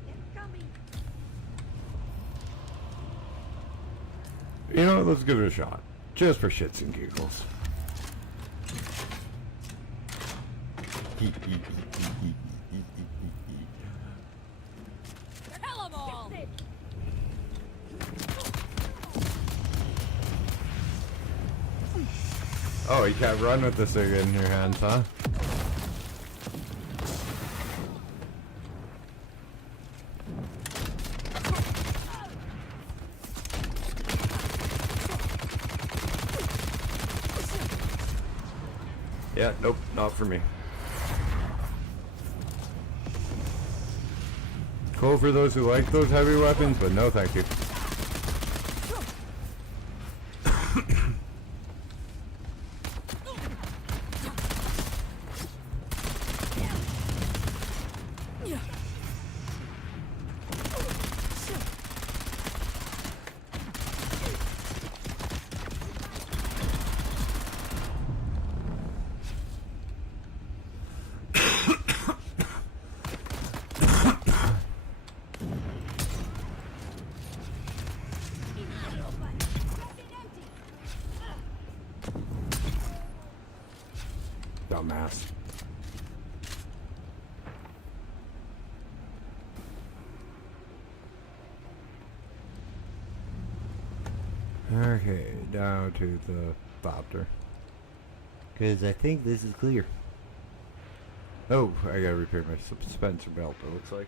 Incoming. You know what, let's give it a shot. Just for shits and giggles. Kill 'em all! Fix it. Oh, you can't run with this thing in your hands, huh? Yeah, nope, not for me. Cool for those who like those heavy weapons, but no thank you. Dumbass. Okay, down to the Thopter. Because I think this is clear. Oh, I gotta repair my suspensor belt, it looks like.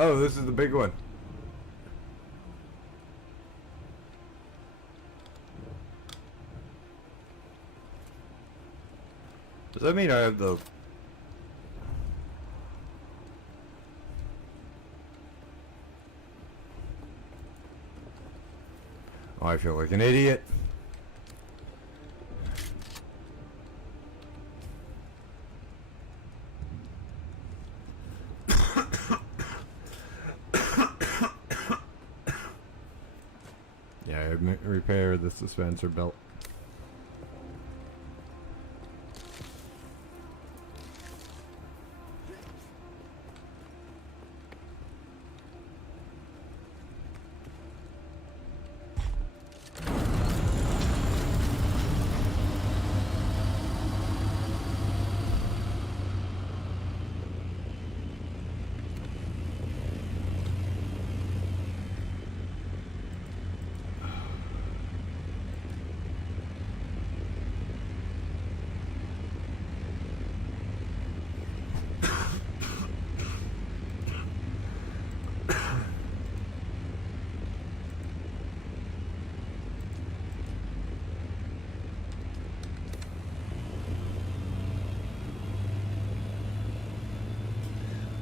Oh, this is the big one. Does that mean I have the... Oh, I feel like an idiot. Yeah, I repair the suspensor belt.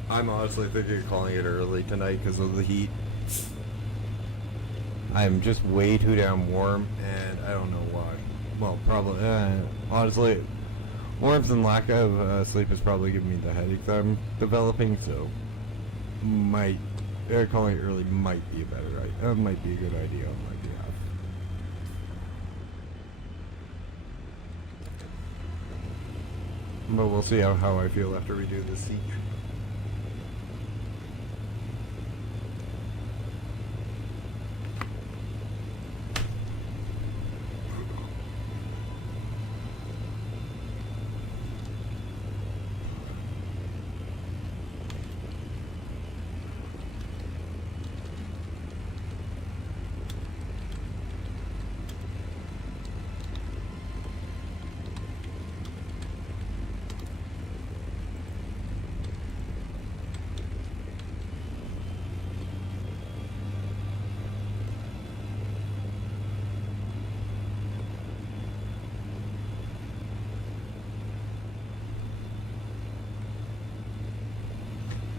I'm honestly thinking of calling it early tonight because of the heat. I'm just way too damn warm, and I don't know why. Well, probably, honestly, warmth and lack of sleep is probably giving me the headache that I'm developing, so calling it early might be a better idea. Might be a good idea on my behalf. But we'll see how I feel after we do this siege.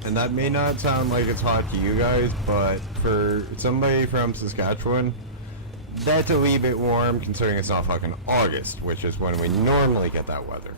And that may not sound like it's hot to you guys, but for somebody from Saskatchewan, that's a wee bit warm considering it's not fucking August, which is when we normally get that weather.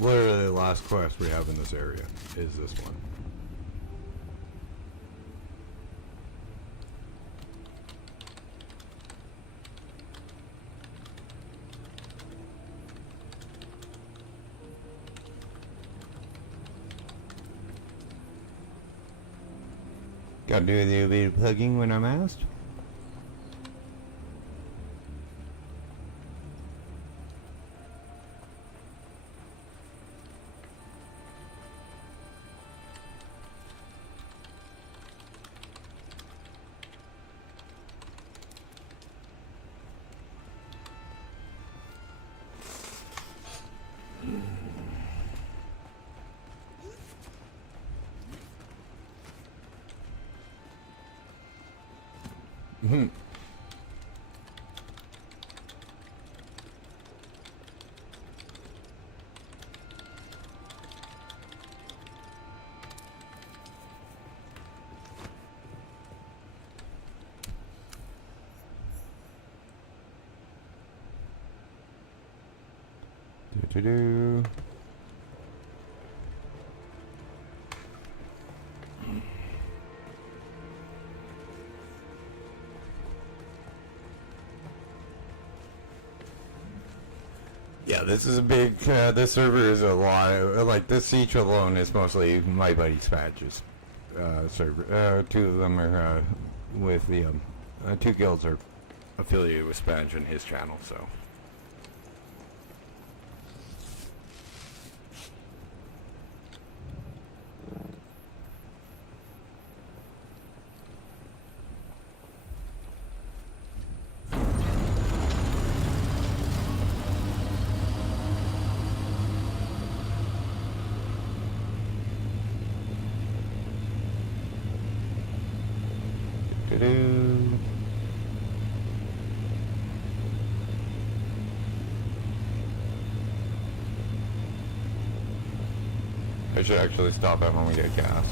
Literally the last quest we have in this area is this one. Gotta do a little bit of plugging when I'm asked. Do. Yeah, this is a big, this server is a lot, like this siege alone is mostly my buddy's patches. Server, two of them are, with the, two guilds are affiliated with Spanj and his channel, so. I should actually stop it when we get gas.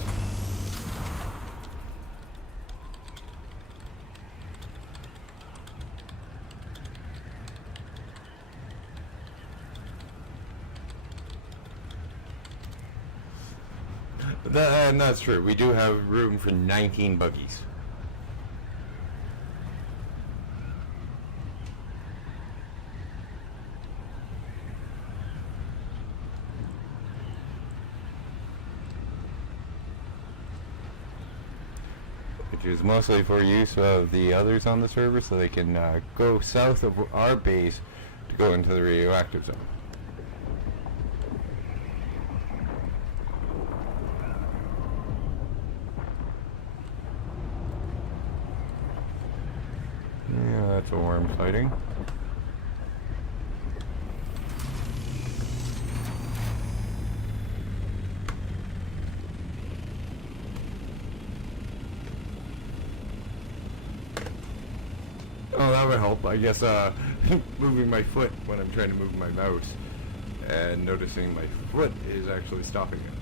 And that's true. We do have room for 19 buggies. Which is mostly for use of the others on the server so they can go south of our base to go into the radioactive zone. Yeah, that's a worm sighting. Oh, that would help. I guess moving my foot when I'm trying to move my mouse and noticing my foot is actually stopping it.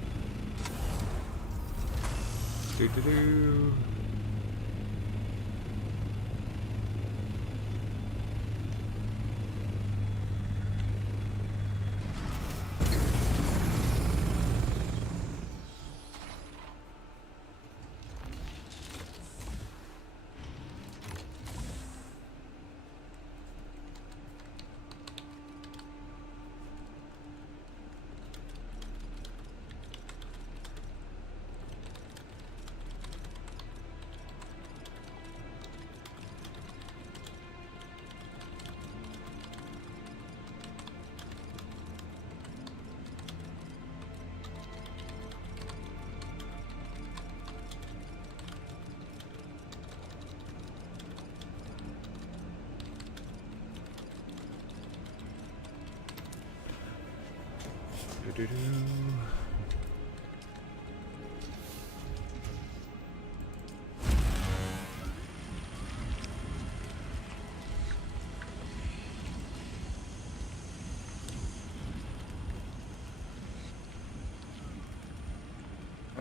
Do-do-do.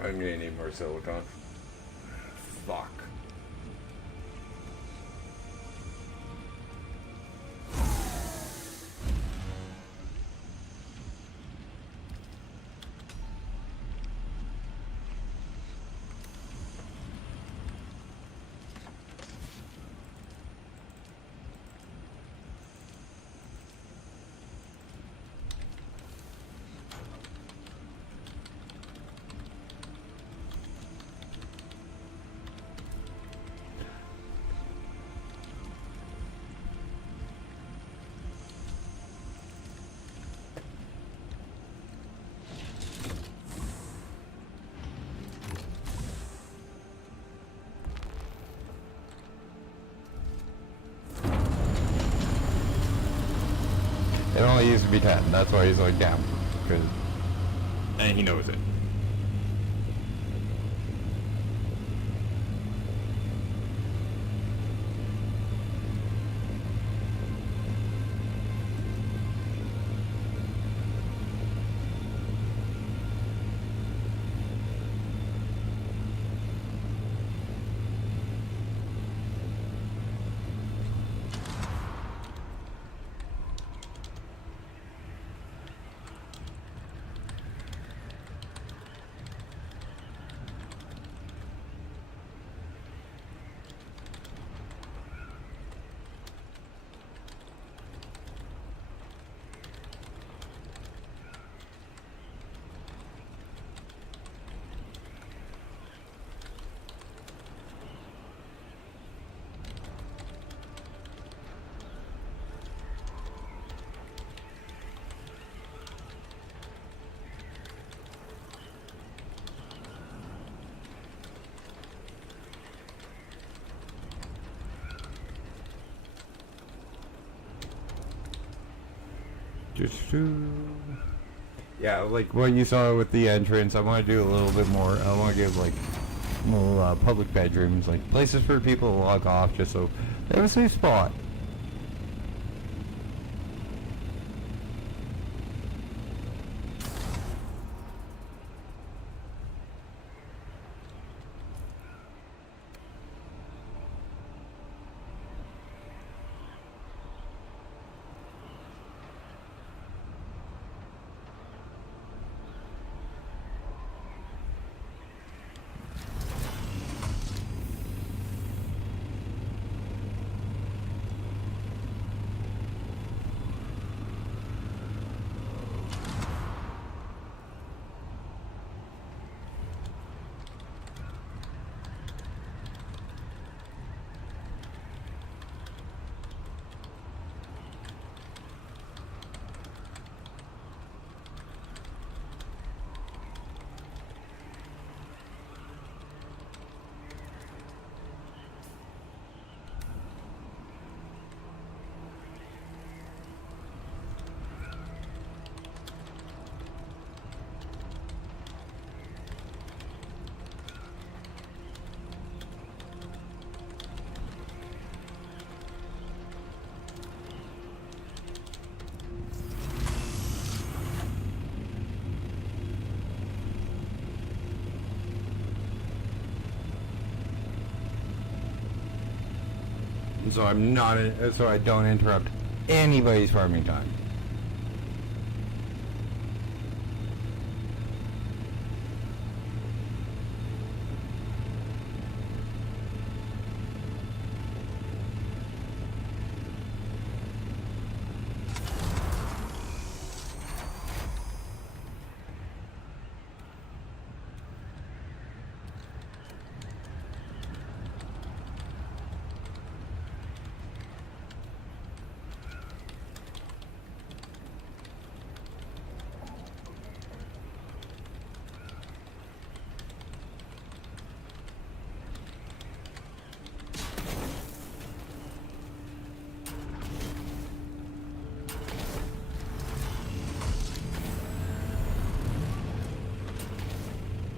I'm gonna need more silicon. Fuck. It only used to be 10. That's why he's like, damn. And he knows it. Yeah, like what you saw with the entrance, I want to do a little bit more. I want to give like little public bedrooms, like places for people to log off, just so they have a safe spot. So I'm not, so I don't interrupt anybody's farming time.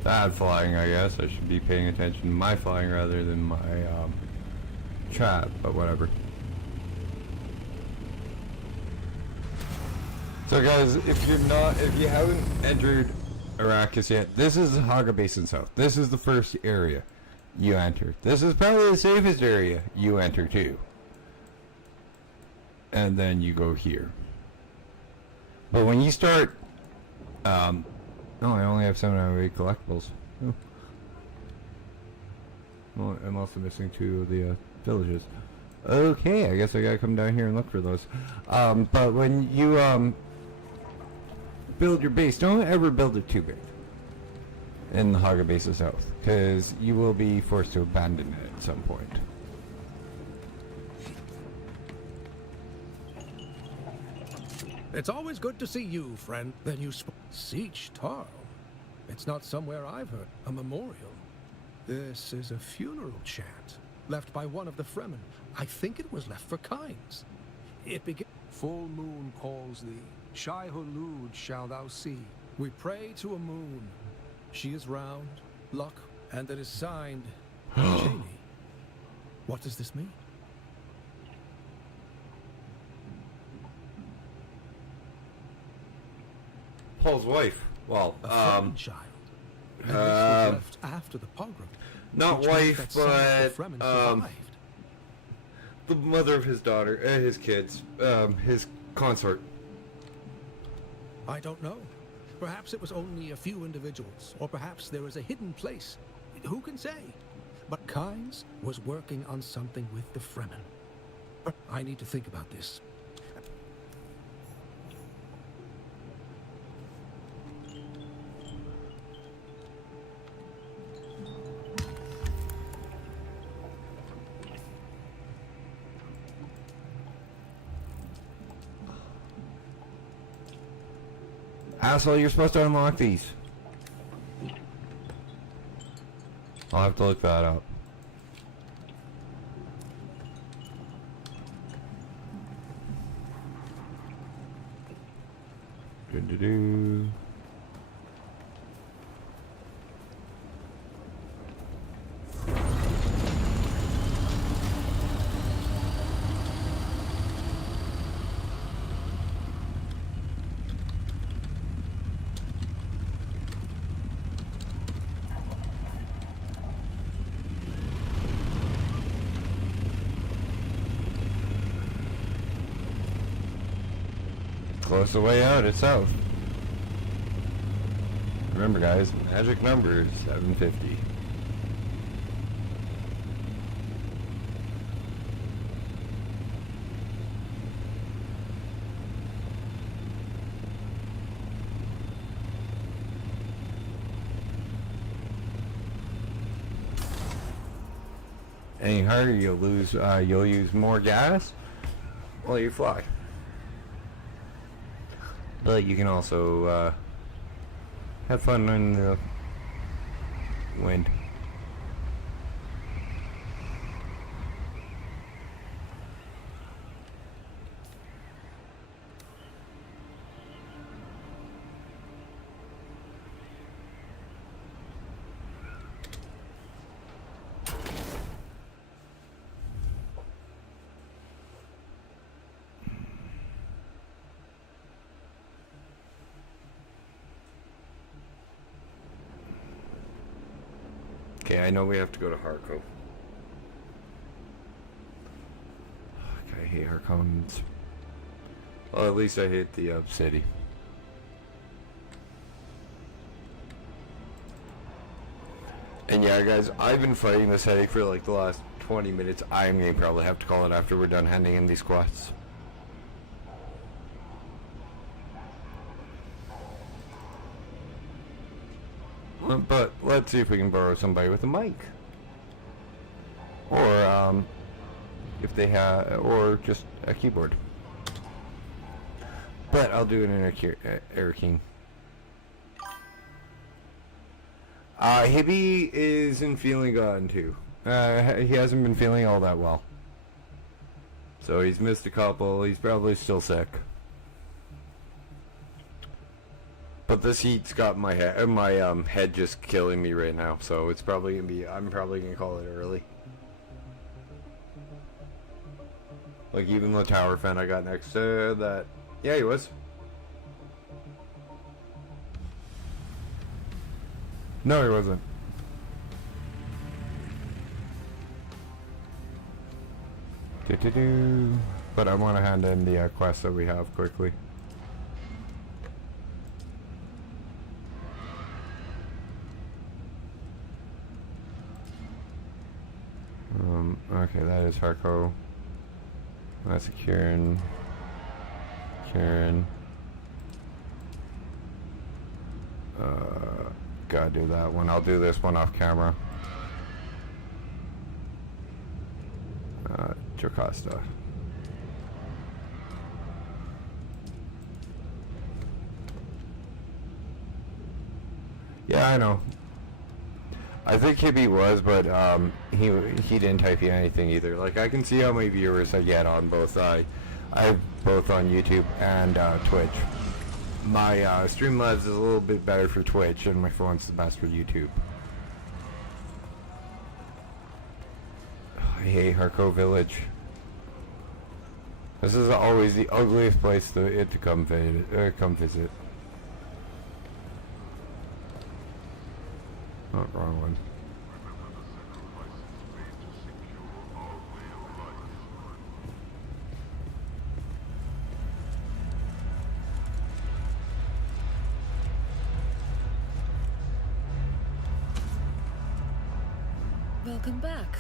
bad flying, I guess. I should be paying attention to my flying rather than my chat, but whatever. So guys, if you haven't entered Arrakis yet, this is the Haga Basin South. This is the first area you enter. This is probably the safest area you enter too. And then you go here. But when you start, oh, I only have 7 out of 8 collectibles. Oh. Well, I'm also missing 2 of the villages. Okay, I guess I gotta come down here and look for those. But when you build your base, don't ever build it too big in the Haga Basin South, because you will be forced to abandon it at some point. It's always good to see you, friend. Then you Siege Tarl. It's not somewhere I've heard. A memorial. This is a funeral chant left by one of the Fremen. I think it was left for Kynes. It began. Full moon calls thee. Shai Hulud shall thou see. We pray to a moon. She is round, luck, and it is signed Cheney. What does this mean? Paul's wife. Well, A Fremen child. And this was left after the pogrom. not which meant wife, that some of the but Fremen survived. the mother of his daughter, his kids, his consort. I don't know. Perhaps it was only a few individuals, or perhaps there is a hidden place. Who can say? But Kynes was working on something with the Fremen. I need to think about this. Asshole, you're supposed to unlock these. I'll have to look that up. Do-do-do. Close the way out, it's south. Remember guys, magic number is 750. Any harder, you'll use more gas while you fly. But you can also have fun in the wind. Okay, I know we have to go to Harco. I hate Harkons. Well, at least I hate the city. And yeah, guys, I've been fighting this headache for like the last 20 minutes. I'm going to probably have to call it after we're done handing in these quests. But let's see if we can borrow somebody with a mic, or if they have, or just a keyboard. But I'll do it in Air King. Hibby isn't feeling gotten too. He hasn't been feeling all that well, so he's missed a couple. He's probably still sick. But but this heat's got my head just killing me right now, so it's probably gonna be. I'm probably gonna call it early. Like even the tower fan I got next to that. Yeah, he was. No, he wasn't. But I want to hand in the quest that we have quickly. Okay, that is Harko. That's Kieran. Gotta do that one. I'll do this one off camera. Jocasta. Yeah, I know. I think Hibby was, but he didn't type in anything either. Like I can see how many viewers I get on both. I both on YouTube and Twitch. My Streamlabs is a little bit better for Twitch, and my phone's the best for YouTube. I hate Harco Village. This is always the ugliest place to come visit. Oh, wrong one. Welcome back.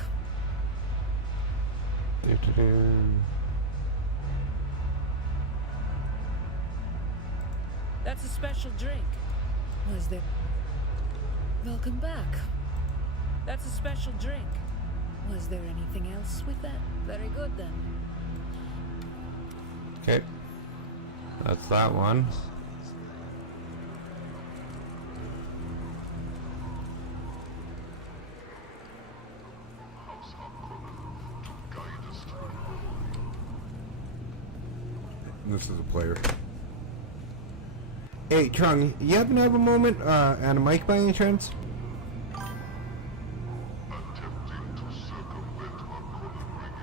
That's a special drink. Was there? Welcome back. That's a special drink. Was there anything else with that? Very good then. Okay. That's that one. This is a player. Hey, Trung, you happen to have a moment and a mic by any chance?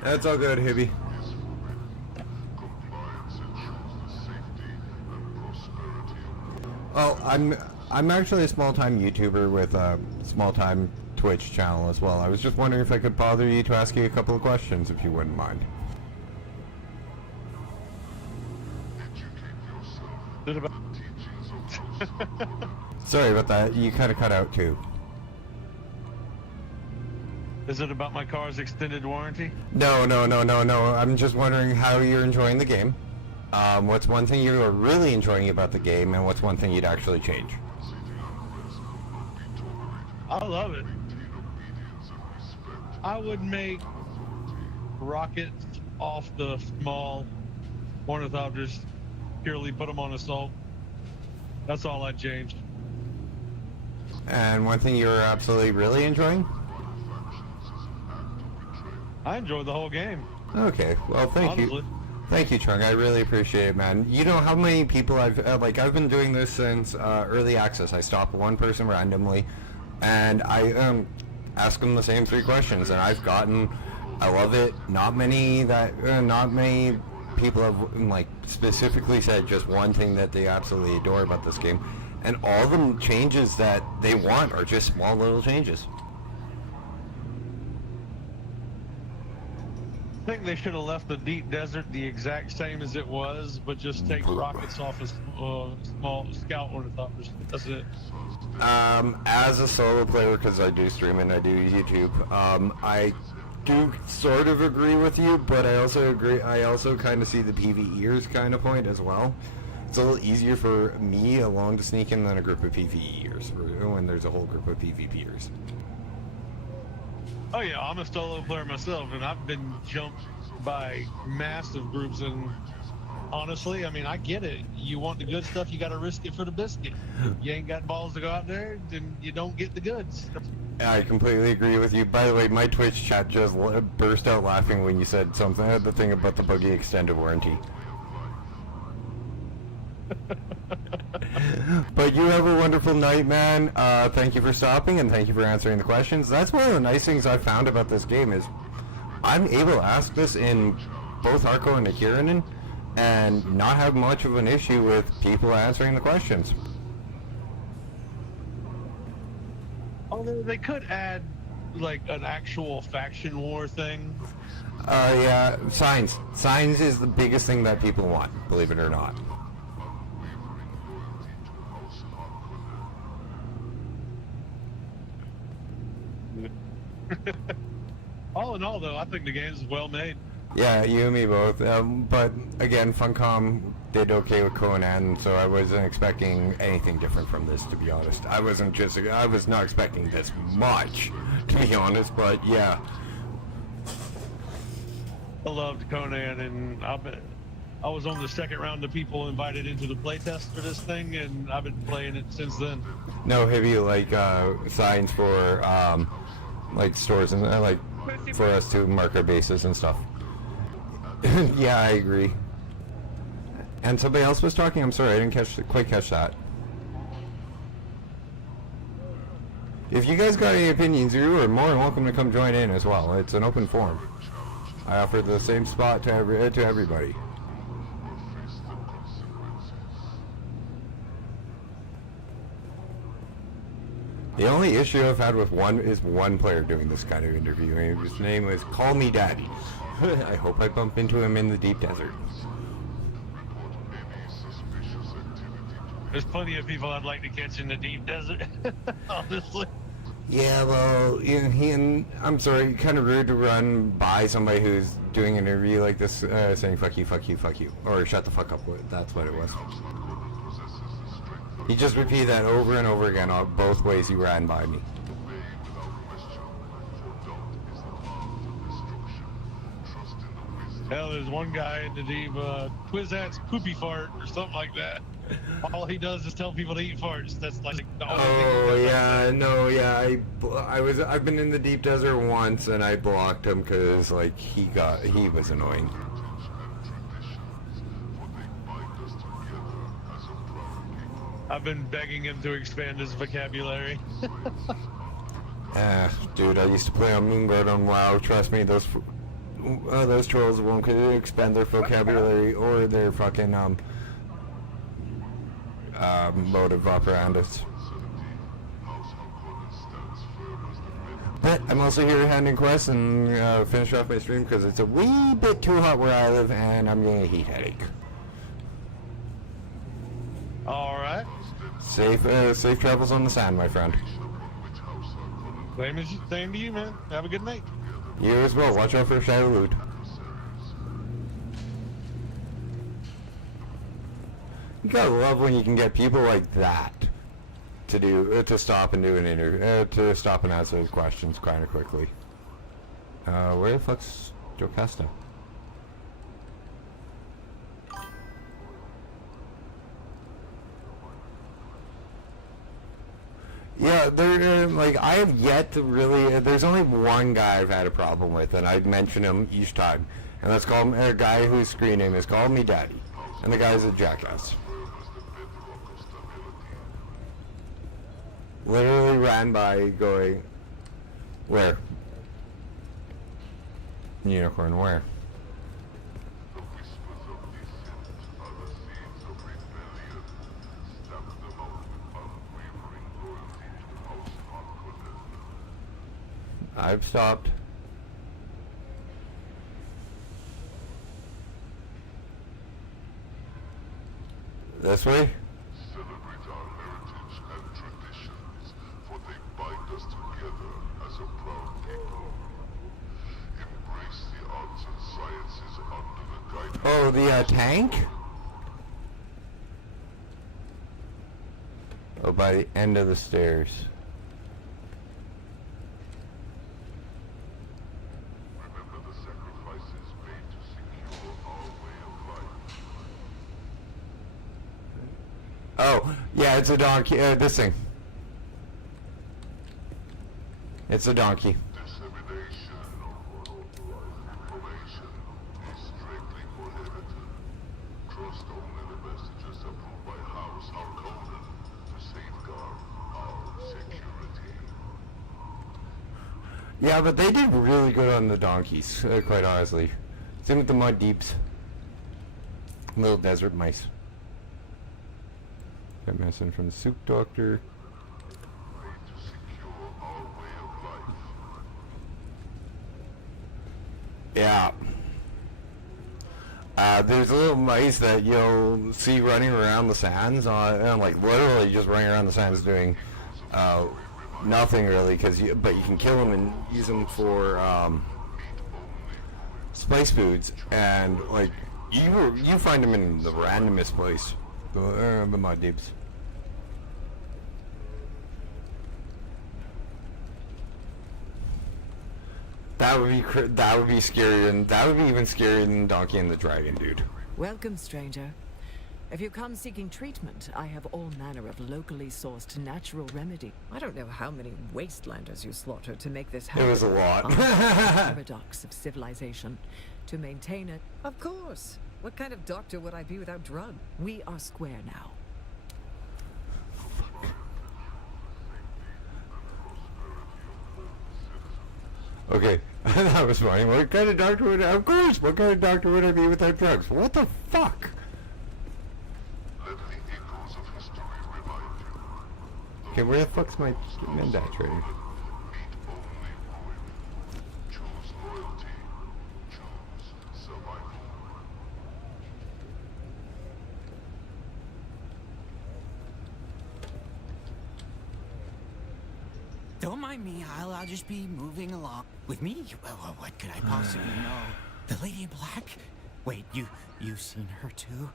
That's all good, Hibby. Oh, I'm actually a small-time YouTuber with a small-time Twitch channel as well. I was just wondering if I could bother you to ask you a couple of questions, if you wouldn't mind. Sorry about that. You kind of cut out too. Is it about my car's extended warranty? No. I'm just wondering how you're enjoying the game. What's one thing you are really enjoying about the game, and what's one thing you'd actually change? I love it. I would make rockets off the small ornithopters, purely put them on assault. That's all I'd change. And one thing you're absolutely really enjoying? I enjoyed the whole game. Okay, well, thank you. Thank you, Chung. I really appreciate it, man. You know how many people I've been doing this since early access. I stop one person randomly, and I ask them the same 3 questions, and I've gotten. I love it. Not many people have specifically said just one thing that they absolutely adore about this game, and all the changes that they want are just small little changes. I think they should have left the deep desert the exact same as it was, but just take rockets off of small scout ornithopters. That's it. As a solo player, because I do stream and I do YouTube, I do sort of agree with you, but I also agree. I also kind of see the PvEers kind of point as well. It's a little easier for me alone to sneak in than a group of PvEers when there's a whole group of PvPers. Oh yeah, I'm a solo player myself, and I've been jumped by massive groups, and honestly, I mean, I get it. You want the good stuff, you gotta risk it for the biscuit. You ain't got balls to go out there, then you don't get the goods. I completely agree with you. By the way, my Twitch chat just burst out laughing when you said something, the thing about the buggy extended warranty. But you have a wonderful night, man. Thank you for stopping and thank you for answering the questions. That's one of the nice things I found about this game is I'm able to ask this in both Harko and Akiranen and not have much of an issue with people answering the questions. Although they could add like an actual faction war thing. Yeah, signs. Signs is the biggest thing that people want, believe it or not. All in all, though, I think the game's well made. Yeah, you and me both. But again, Funcom did okay with Conan, so I wasn't expecting anything different from this, to be honest. I was not expecting this much, to be honest, but yeah. I loved Conan, and I was on the second round of people invited into the playtest for this thing, and I've been playing it since then. No, have you like signs for like stores and like for us to mark our bases and stuff? Yeah, I agree. And somebody else was talking. I'm sorry, I didn't quite catch that. If you guys got any opinions, you are more than welcome to come join in as well. It's an open forum. I offer the same spot to everybody. The only issue I've had with one player doing this kind of interview, and his name was Call Me Daddy. I hope I bump into him in the deep desert. There's plenty of people I'd like to catch in the deep desert, honestly. Yeah, well, I'm sorry, kind of rude to run by somebody who's doing an interview like this, saying fuck you, fuck you, fuck you, or shut the fuck up. That's what it was. He just repeated that over and over again, both ways he ran by me. Hell, there's one guy in the deep, Quizat's poopy fart or something like that. All he does is tell people to eat farts. That's like the only thing. Oh yeah, no, yeah. I've been in the deep desert once, and I blocked him because like he was annoying. I've been begging him to expand his vocabulary. Dude, I used to play on Moonguard on WoW. Trust me, those trolls won't expand their vocabulary or their fucking mode of operandus. But I'm also here handing quests and finish off my stream because it's a wee bit too hot where I live and I'm getting a heat headache. All right. Safe travels on the sand, my friend. Same to you, man. Have a good night. You as well. Watch out for Shadow Loot. You gotta love when you can get people like that to stop and do an interview, to stop and answer questions kind of quickly. Where the fuck's Jocasta? Yeah, like, I have yet to really, there's only one guy I've had a problem with, and I'd mention him each time, and that's a guy whose screen name is Call Me Daddy, and the guy's a jackass. Literally ran by going, where? Unicorn, where? I've stopped. This way? Celebrate our heritage and traditions, for they bind us together as a proud people. Embrace the arts and sciences under the guidance. Oh, the tank? Oh, by the end of the stairs. Remember the sacrifices made to secure our way of life. Oh, yeah, it's a donkey. This thing. It's a donkey. Dissemination of unauthorized information is strictly prohibited. Trust only the messages approved by House Harkonnen. Yeah, but they did really good on the donkeys, quite honestly. Same with the mud deeps. Little desert mice. Got messing from the soup doctor. To secure our way of life. Yeah. There's little mice that you'll see running around the sands, and like literally just running around the sands doing nothing really, but you can kill them and use them for spice foods, and like you find them in the randomest place, the mud deeps. That would be scarier, and that would be even scarier than Donkey and the Dragon, dude. Welcome, stranger. If you come seeking treatment, I have all manner of locally sourced natural remedy. I don't know how many wastelanders you slaughtered to make this happen. It was a lot. Paradox of civilization. To maintain it, of course. What kind of doctor would I be without drug? We are square now. Okay, that was funny. What kind of doctor would I... Of course, what kind of doctor would I be without drugs? What the fuck? Let the echoes of history remind you. Okay, where the fuck's my Mendat trader? Meet only ruin. Choose loyalty. Choose survival. Don't mind me, I'll just be moving along. With me? Well, what could I possibly know? The Lady in Black? Wait, you've seen her too?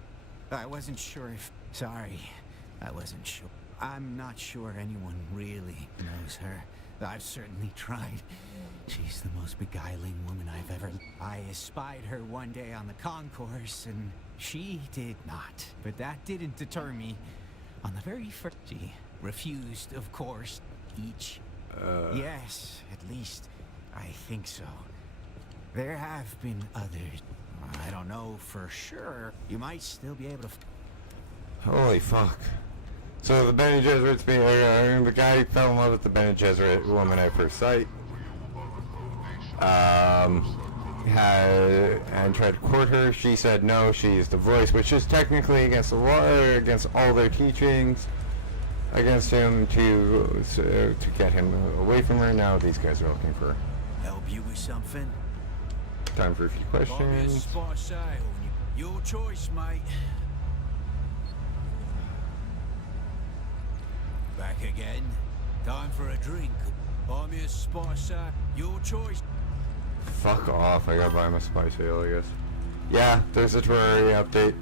I wasn't sure if... Sorry, I wasn't sure. I'm not sure anyone really knows her. I've certainly tried. She's the most beguiling woman I've ever... I espied her one day on the concourse, and she did not. But that didn't deter me. On the very first... She refused, of course, each... Yes, at least I think so. There have been others. I don't know for sure. You might still be able to... Holy fuck. So the Bene Gesserit's the guy fell in love with the Bene Gesserit woman at first sight. And tried to court her. She said no, she's the voice, which is technically against the law, against all their teachings. Against him to get him away from her. Now these guys are looking for her. Help you with something? Time for a few questions. Your choice, mate. Back again. Time for a drink. Buy me a spice. Your choice. Fuck off. I gotta buy him a spice ale, I guess. Yeah, there's a Terraria update.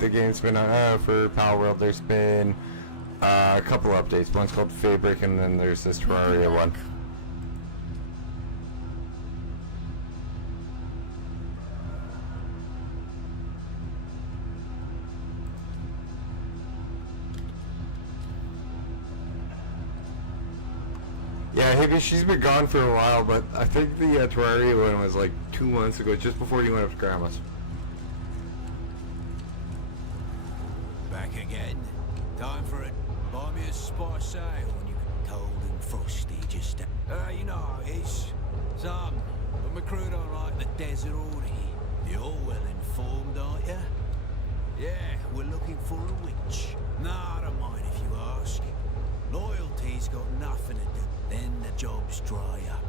The game's been for Pal World. There's been a couple updates. One's called Fabric, and then there's this Terraria one. Yeah, she's been gone for a while, but I think the Terraria one was like 2 months ago, just before you went up to Grandma's. Back again. Time for it. Buy me a spice ale when you're cold and frosty. Just, you know how it is. Some, but my crew don't like the desert already. You're well informed, aren't you? Yeah, we're looking for a witch. Nah, I don't mind if you ask. Loyalty's got nothing to do. Then the jobs dry up.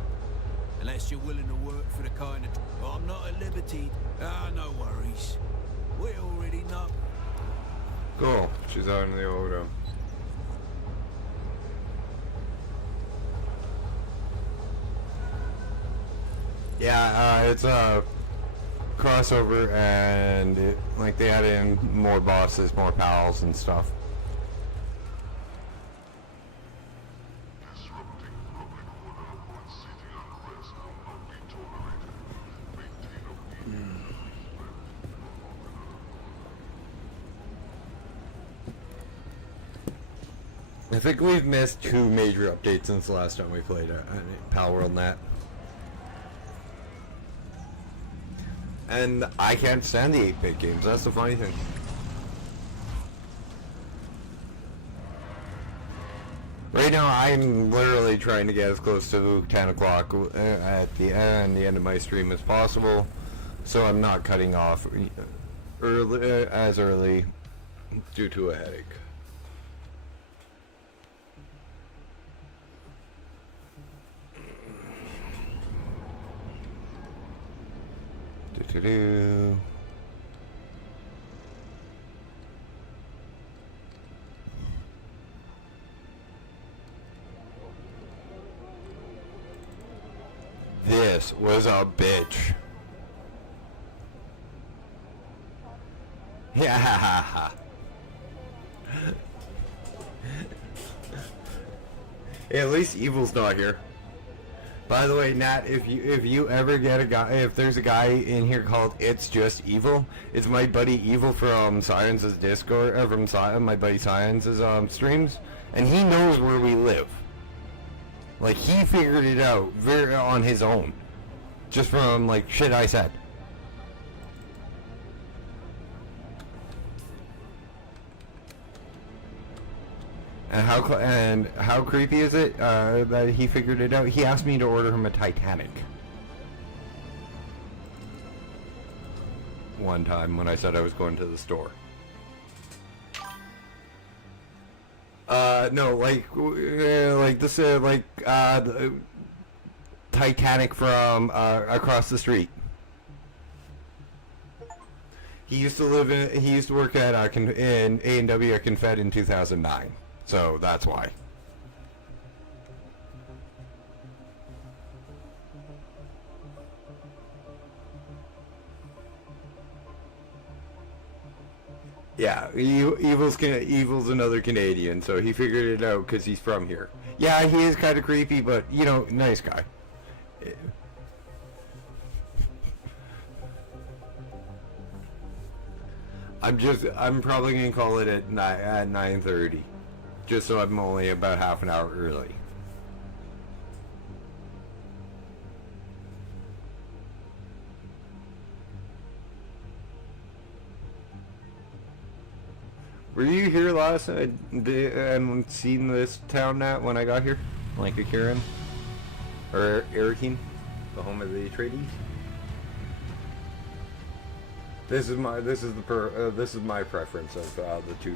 Unless you're willing to work for the kind of... Well, I'm not at liberty. No worries. We already know. Cool. She's out in the Odo. Yeah, it's a crossover, and they add in more bosses, more pals, and stuff. Disrupting public order and city unrest will not be tolerated. Maintain a I think we've missed 2 major updates since the last time we played Pal World Net. And I can't stand the 8-bit games, that's the funny thing. Right now, I'm literally trying to get as close to 10 o'clock at the end of my stream as possible, so I'm not cutting off as early due to a headache. Do-do-do. This was a bitch. Yeah. At least Evil's not here. By the way, Nat, if you ever get a guy, if there's a guy in here called It's Just Evil, it's my buddy Evil from Science's Discord, from my buddy Science's streams, and he knows where we live. Like, he figured it out on his own, just from like shit I said. And how creepy is it that he figured it out? He asked me to order him a Titanic. One time when I said I was going to the store. No, like this, the Titanic from across the street. He used to work at in A&W at Confed in 2009. So that's why. Yeah, Evil's another Canadian, so he figured it out because he's from here. Yeah, he is kind of creepy, but, you know, nice guy. I'm probably going to call it at 9:30. Just so I'm only about half an hour early. Were you here last and seen this town, Nat, when I got here? Like a Kieran? Or Arrakis? The home of the Atreides? This is my preference of the two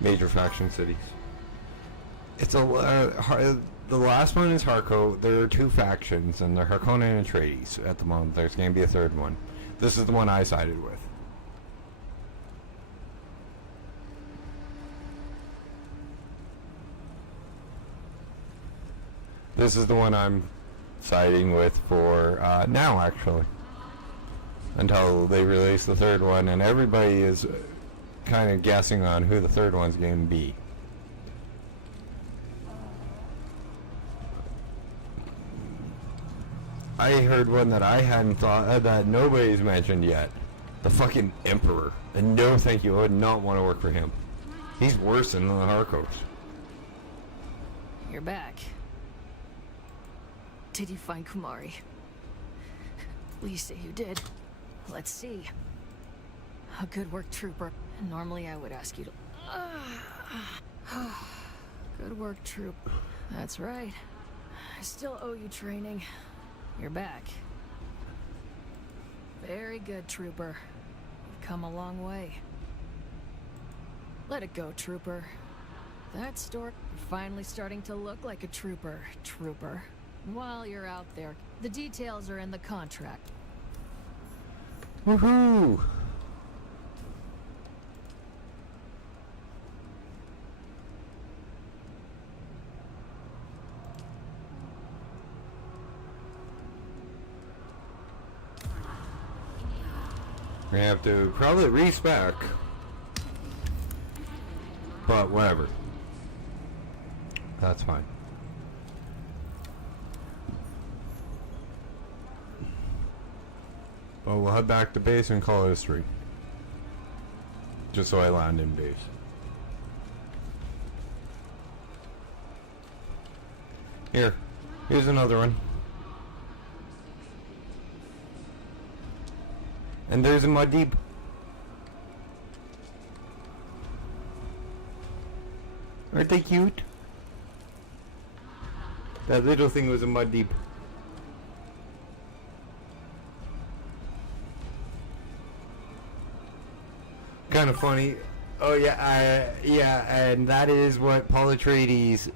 major faction cities. It's the last one is Harco. There are two factions, and they're Harkonnen and Atreides at the moment. There's going to be a third one. This is the one I sided with. This is the one I'm siding with for now, actually. Until they release the third one, and everybody is kind of guessing on who the third one's going to be. I heard one that I hadn't thought that nobody's mentioned yet. The fucking Emperor. And no thank you, I would not want to work for him. He's worse than the Harkos. You're back. Did you find Kumari? Please say you did. Let's see. A good work, trooper. Normally I would ask you to... Good work, troop. That's right. I still owe you training. You're back. Very good, trooper. You've come a long way. Let it go, trooper. That stork, you're finally starting to look like a trooper, While you're out there, the details are in the contract. Woohoo! We're gonna have to probably respec, but whatever. That's fine. Well, we'll head back to base and call it a stream. Just so I land in base. Here's another one. And there's a Muad'Dib. Aren't they cute? That little thing was a mud deep. Kind of funny. Oh yeah, yeah, and that is what Paul Atreides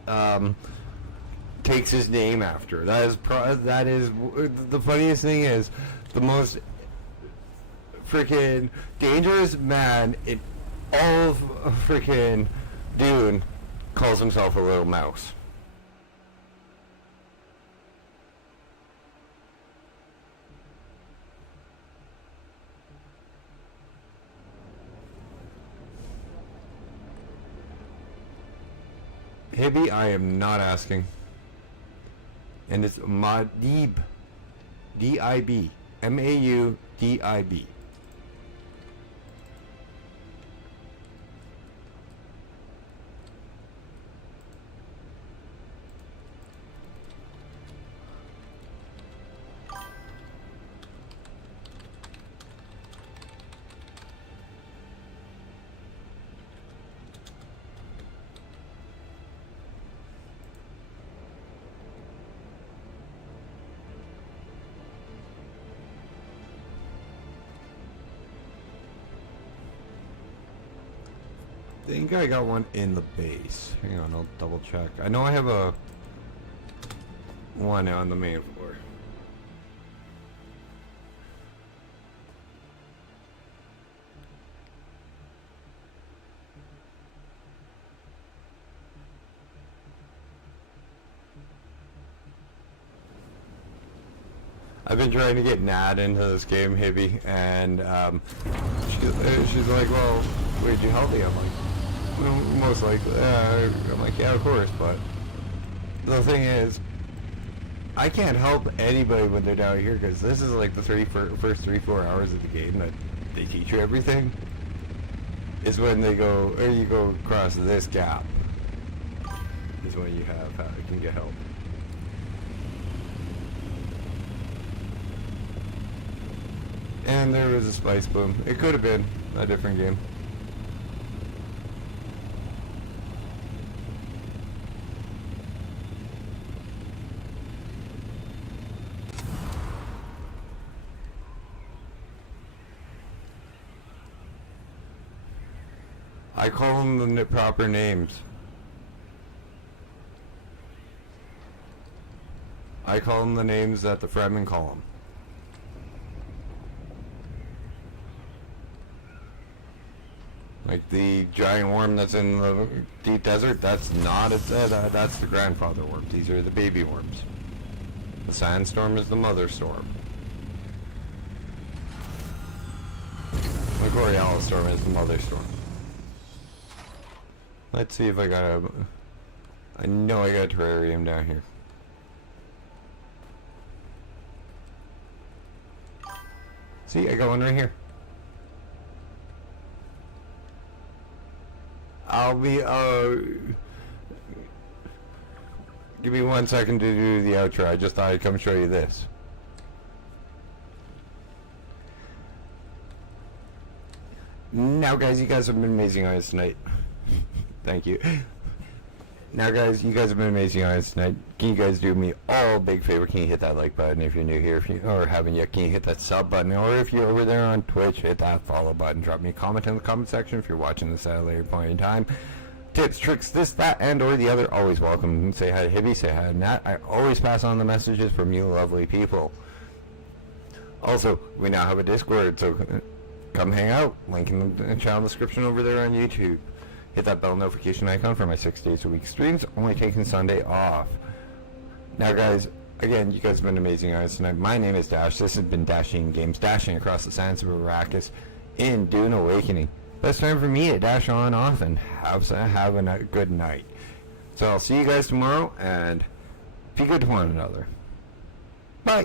takes his name after. That is the funniest thing is the most freaking dangerous man in all of freaking Dune calls himself a little mouse. Hibby, I am not asking. And it's Madib. D-I-B. M-A-U-D-I-B. I think I got one in the base. Hang on, I'll double check. I know I have a one on the main floor. I've been trying to get Nat into this game, Hibby, and she's like, well, where'd you help me? I'm like, well, most likely. I'm like, yeah, of course, but the thing is, I can't help anybody when they're down here, because this is like the first 3-4 hours of the game that they teach you everything, is when they go, or you go across this gap, is when you can get help. And there was a spice boom. It could have been a different game. I call them the proper names. I call them the names that the Fremen call them. Like the giant worm that's in the deep desert, that's not that's the grandfather worm. These are the baby worms. The sandstorm is the mother storm. The Borealis storm is the mother storm. Let's see if I got a... I know I got a terrarium down here. See, I got one right here. I'll be, give me 1 second to do the outro. I just thought I'd come show you this. Now guys, you guys have been amazing on us tonight. Thank you. Now guys, you guys have been amazing on us tonight. Can you guys do me all a big favor? Can you hit that like button if you're new here, or haven't yet? Can you hit that sub button? Or if you're over there on Twitch, hit that follow button. Drop me a comment in the comment section if you're watching this at a later point in time. Tips, tricks, this, that, and or the other, always welcome. Say hi to Hibby, say hi to Nat. I always pass on the messages from you lovely people. Also, we now have a Discord, so come hang out. Link in the channel description over there on YouTube. Hit that bell notification icon for my 6 days a week streams, only taking Sunday off. Now guys, again, you guys have been amazing on us tonight. My name is Dash. This has been Dashing Games, dashing across the sands of Arrakis in Dune Awakening. Best time for me to dash on off and have a good night. So I'll see you guys tomorrow, and be good to one another. Bye.